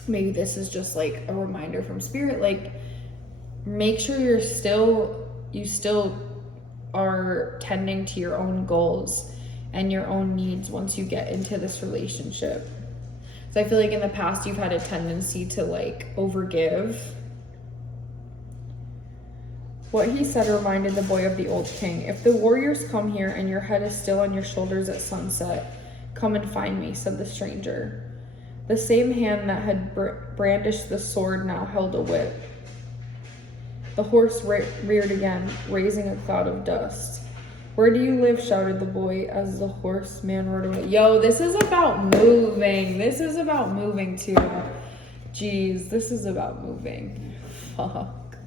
Maybe this is just like a reminder from spirit. Like, make sure you still are tending to your own goals and your own needs once you get into this relationship. So I feel like in the past you've had a tendency to like overgive. What he said reminded the boy of the old king. If the warriors come here and your head is still on your shoulders at sunset, come and find me, said the stranger. The same hand that had brandished the sword now held a whip. The horse reared again, raising a cloud of dust. Where do you live? Shouted the boy as the horseman rode away. Yo, this is about moving. This is about moving too. Jeez, this is about moving. Fuck.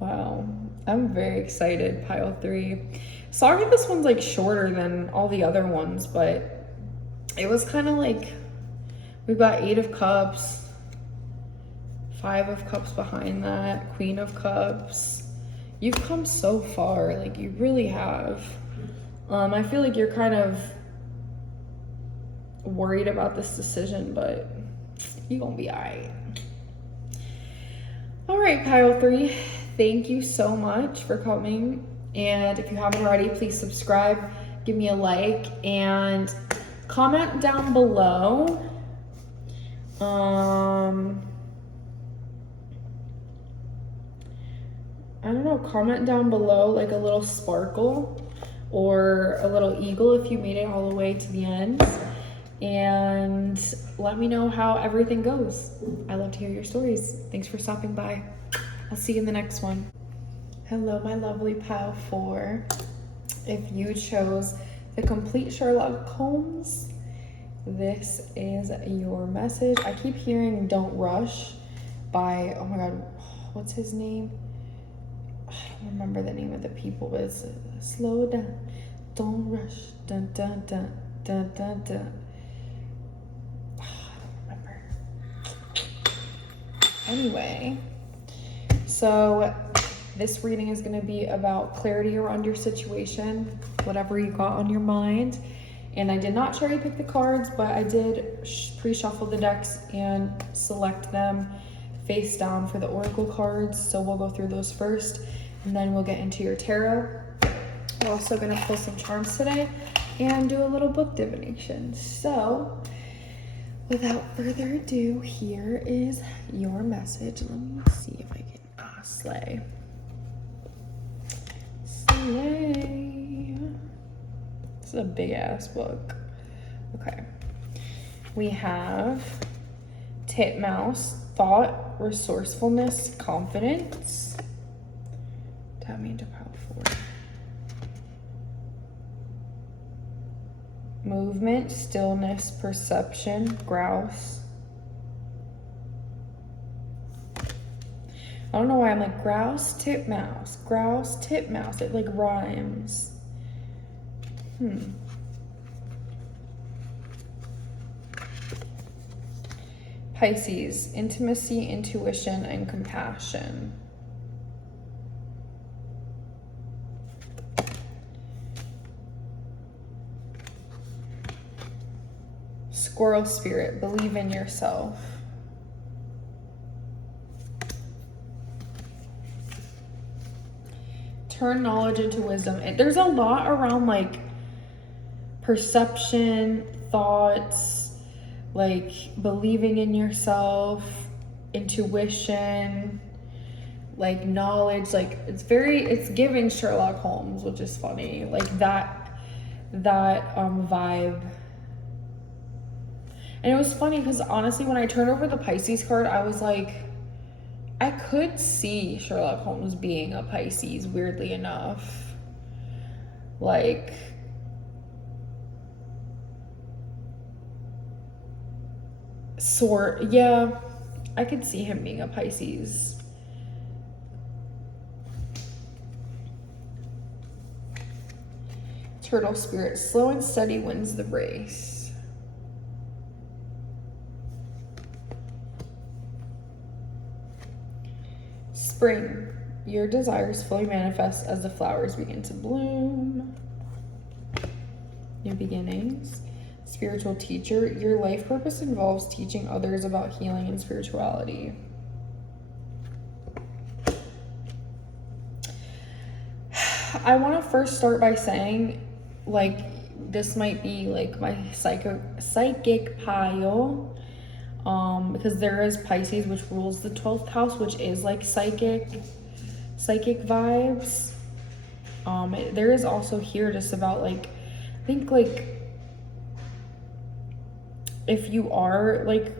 Wow. I'm very excited, pile 3. Sorry this one's like shorter than all the other ones, but it was kind of like, we've got 8 of Cups, 5 of Cups behind that, Queen of Cups. You've come so far, like you really have. I feel like you're kind of worried about this decision, but you're gonna be all right. All right, pile 3, thank you so much for coming. And if you haven't already, please subscribe, give me a like, and comment down below. I don't know, comment down below like a little sparkle or a little eagle if you made it all the way to the end. And let me know how everything goes. I love to hear your stories. Thanks for stopping by. I'll see you in the next one. Hello, my lovely pile 4. If you chose the complete Sherlock Holmes, this is your message. I keep hearing Don't Rush by, oh my God, what's his name? I don't remember the name of the people, but it's slow down, don't rush, dun dun dun dun dun dun. I don't remember. Anyway, so this reading is going to be about clarity around your situation, whatever you got on your mind, And I did not cherry pick the cards, but I did pre-shuffle the decks and select them face down for the oracle cards. So we'll go through those first, and then we'll get into your tarot. We're also gonna pull some charms today and do a little book divination. So without further ado, here is your message. Let me see if I can, slay. Slay. This is a big ass book. Okay. We have Titmouse, thought, resourcefulness, confidence. Tap me into pile 4. Movement, stillness, perception, grouse. I don't know why I'm like grouse, titmouse, grouse, titmouse. It like rhymes. Pisces, intimacy, intuition, and compassion. Squirrel spirit, believe in yourself. Turn knowledge into wisdom. There's a lot around like perception, thoughts, like believing in yourself, intuition, like knowledge. Like it's giving Sherlock Holmes, which is funny. Like that vibe. And it was funny because honestly, when I turned over the Pisces card, I was like, I could see Sherlock Holmes being a Pisces, weirdly enough. Like, yeah, I could see him being a Pisces. Turtle spirit, slow and steady wins the race. Spring, your desires fully manifest as the flowers begin to bloom. New beginnings. Spiritual teacher, your life purpose involves teaching others about healing and spirituality. I want to first start by saying, like, this might be like my psychic pile. Because there is Pisces, which rules the 12th house, which is like psychic vibes. There is also here just about like, I think like if you are like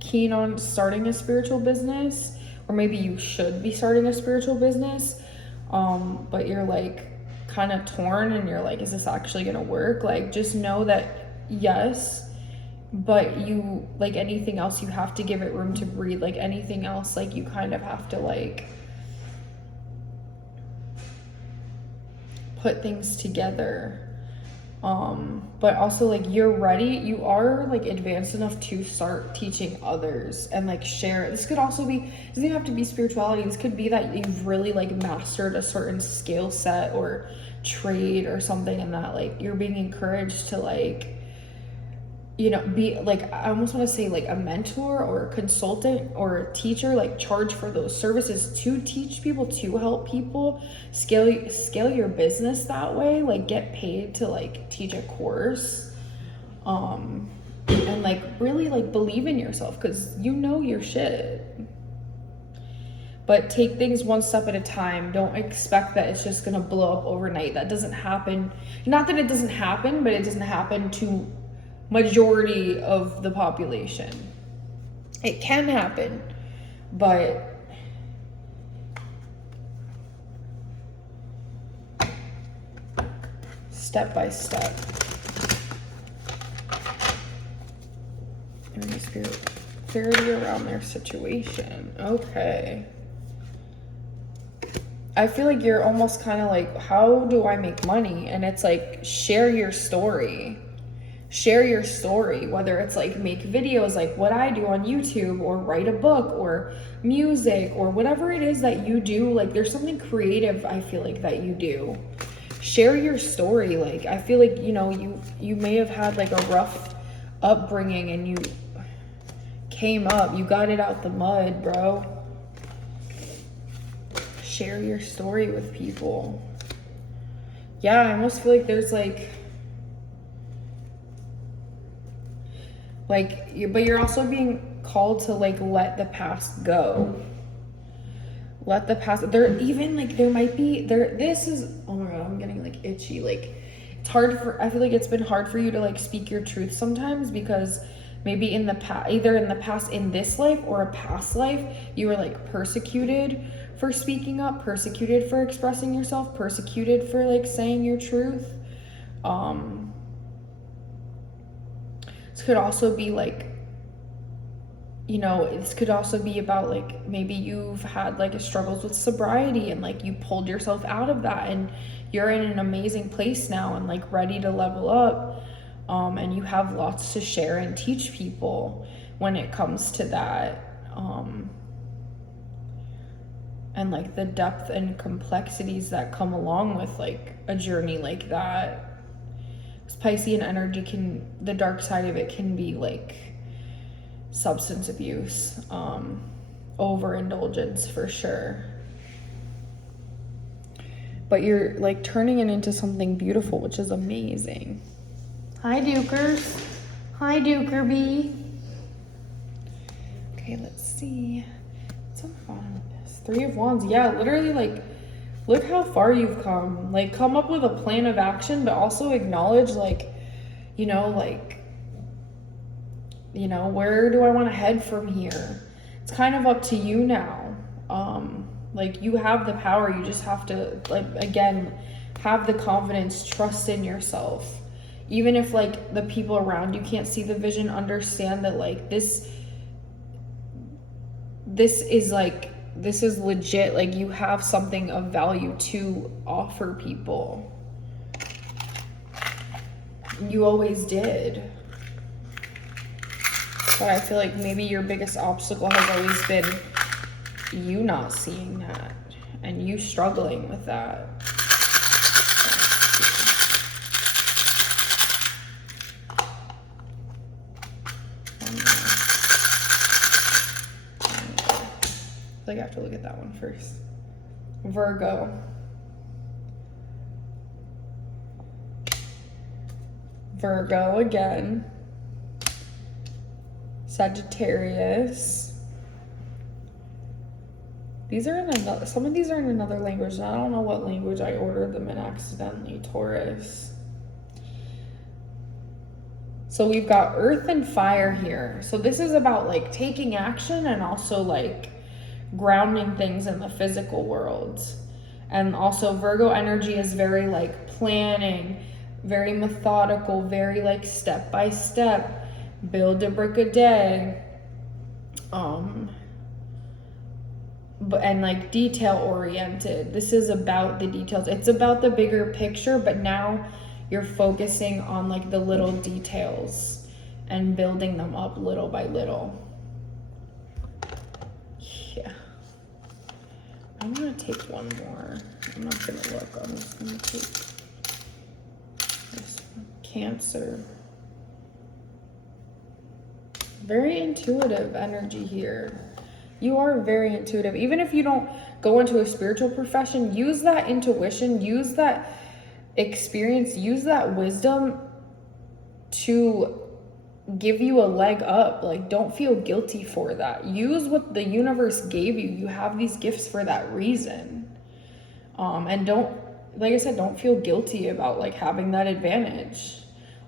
keen on starting a spiritual business, or maybe you should be starting a spiritual business, but you're like kind of torn and you're like, is this actually gonna work? Like, just know that yes, but you, like anything else, you have to give it room to breathe. Like anything else, like you kind of have to like put things together. But also like you're ready, you are like advanced enough to start teaching others and like share it. This could also be, it doesn't even have to be spirituality. This could be that you've really like mastered a certain skill set or trade or something, and that like you're being encouraged to like, you know, be like, I almost want to say like a mentor or a consultant or a teacher, like charge for those services to teach people, to help people scale your business that way, like get paid to like teach a course, and like really like believe in yourself, because you know your shit. But take things one step at a time. Don't expect that it's just gonna blow up overnight. That doesn't happen. Not that it doesn't happen, but it doesn't happen to majority of the population. It can happen, but step by step. Energy spirit, clarity around their situation. Okay. I feel like you're almost kind of like, how do I make money? And it's like, share your story. Share your story, whether it's like make videos like what I do on YouTube, or write a book, or music, or whatever it is that you do. Like there's something creative, I feel like, that you do. share your story. Like, I feel like, you know, you may have had like a rough upbringing and you came up, you got it out the mud, bro. Share your story with people. Yeah, I almost feel like there's but you're also being called to like let the past go. Let the past, there even like there might be there this is, oh my god, I'm getting like itchy. Like, it's hard for, I feel like it's been hard for you to like speak your truth sometimes, because maybe in the past, either in the past, in this life or a past life, you were like persecuted for speaking up, persecuted for expressing yourself, persecuted for like saying your truth. This could also be like, you know, this could also be about like, maybe you've had like struggles with sobriety and like you pulled yourself out of that and you're in an amazing place now and like ready to level up. And you have lots to share and teach people when it comes to that. And like the depth and complexities that come along with like a journey like that. Because Piscean energy can, the dark side of it can be like substance abuse, overindulgence for sure. But you're like turning it into something beautiful, which is amazing. Hi, Dukers. Hi, Duker B. Okay, let's see. What's on the bottom of this? 3 of Wands. Yeah, literally, like, look how far you've come. Like, come up with a plan of action, but also acknowledge, like, you know, where do I want to head from here? It's kind of up to you now. Like, you have the power. You just have to, like, again, have the confidence, trust in yourself. Even if like the people around you can't see the vision, understand that like this is legit. Like, you have something of value to offer people. You always did. But I feel like maybe your biggest obstacle has always been you not seeing that and you struggling with that. I have to look at that one first. Virgo. Virgo again. Sagittarius. These are in another, some of these are in another language, and I don't know what language I ordered them in accidentally. Taurus. So we've got earth and fire here. So this is about like taking action and also like grounding things in the physical world. And also Virgo energy is very like planning, very methodical, very like step by step, build a brick a day, and like detail oriented. This is about the details. It's about the bigger picture, but now you're focusing on like the little details and building them up little by little. Yeah. I'm gonna take one more. I'm not gonna look. I'm just gonna take this one. Cancer. Very intuitive energy here. You are very intuitive. Even if you don't go into a spiritual profession, use that intuition, use that experience, use that wisdom to give you a leg up. Like, don't feel guilty for that. Use what the universe gave you. You have these gifts for that reason. And don't, like I said, don't feel guilty about like having that advantage.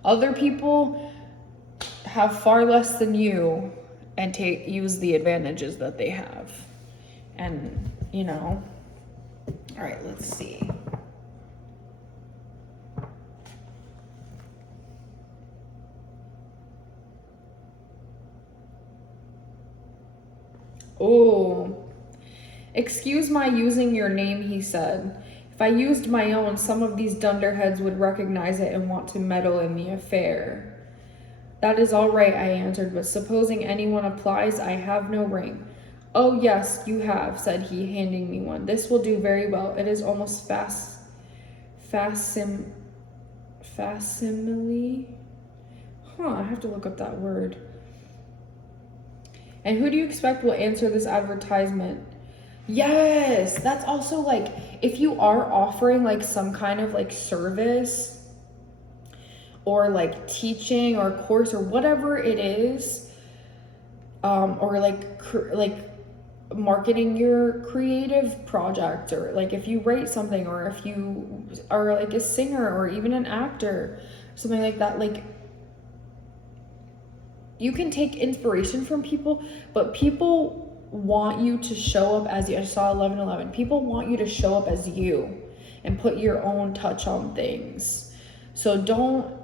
Other people have far less than you and use the advantages that they have. And, you know, all right, let's see. Oh, excuse my using your name, he said. If I used my own, some of these dunderheads would recognize it and want to meddle in the affair. That is all right, I answered, but supposing anyone applies, I have no ring. Oh yes, you have, said he, handing me one. This will do very well. It is almost facsimile. I have to look up that word. And who do you expect will answer this advertisement? Yes, that's also like, if you are offering like some kind of like service or like teaching or course or whatever it is, or like marketing your creative project, or like if you write something, or if you are like a singer or even an actor, something like that, like you can take inspiration from people, but people want you to show up as you. I saw 11:11. People want you to show up as you and put your own touch on things. So don't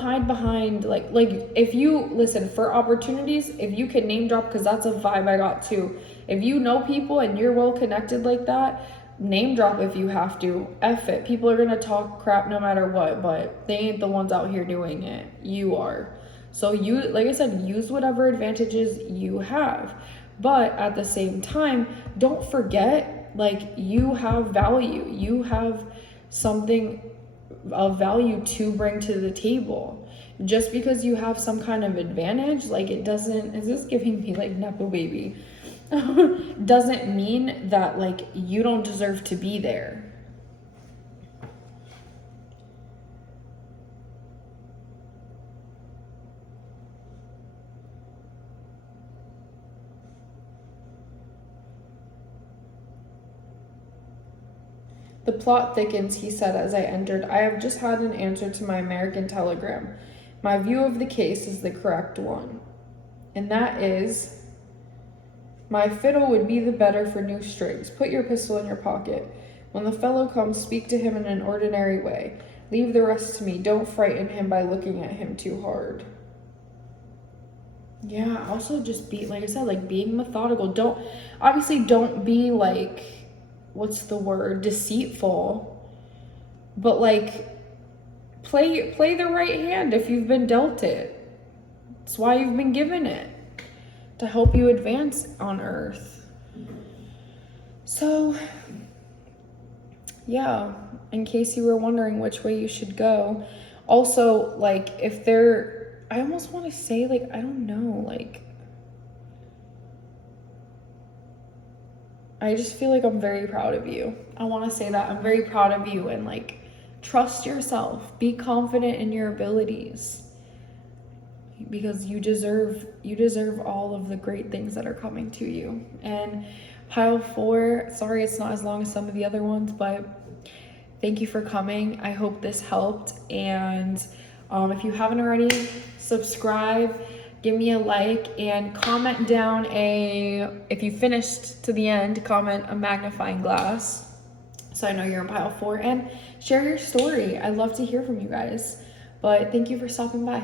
hide behind like if you listen for opportunities, if you can name drop, because that's a vibe I got too. If you know people and you're well connected like that, name drop if you have to. F it. People are gonna talk crap no matter what, but they ain't the ones out here doing it. You are. So you, like I said, use whatever advantages you have. But at the same time, don't forget, like, you have value. You have something of value to bring to the table. Just because you have some kind of advantage, like, it doesn't, is this giving me like Nepo baby? Doesn't mean that like you don't deserve to be there. The plot thickens, he said as I entered. I have just had an answer to my American telegram. My view of the case is the correct one. And that is, my fiddle would be the better for new strings. Put your pistol in your pocket. When the fellow comes, speak to him in an ordinary way. Leave the rest to me. Don't frighten him by looking at him too hard. Yeah, also just be, like I said, like being methodical. Don't be like, what's the word, deceitful, but like play the right hand if you've been dealt it. That's why you've been given it, to help you advance on earth. So yeah, in case you were wondering which way you should go. Also, like, if there, I almost want to say, like, I don't know, like, I just feel like I'm very proud of you. I want to say that I'm very proud of you, and like, trust yourself. Be confident in your abilities, because you deserve all of the great things that are coming to you. And pile 4, sorry it's not as long as some of the other ones, but thank you for coming. I hope this helped. And if you haven't already, subscribe. Give me a like and comment down if you finished to the end, comment a magnifying glass so I know you're in pile 4, and share your story. I'd love to hear from you guys. But thank you for stopping by.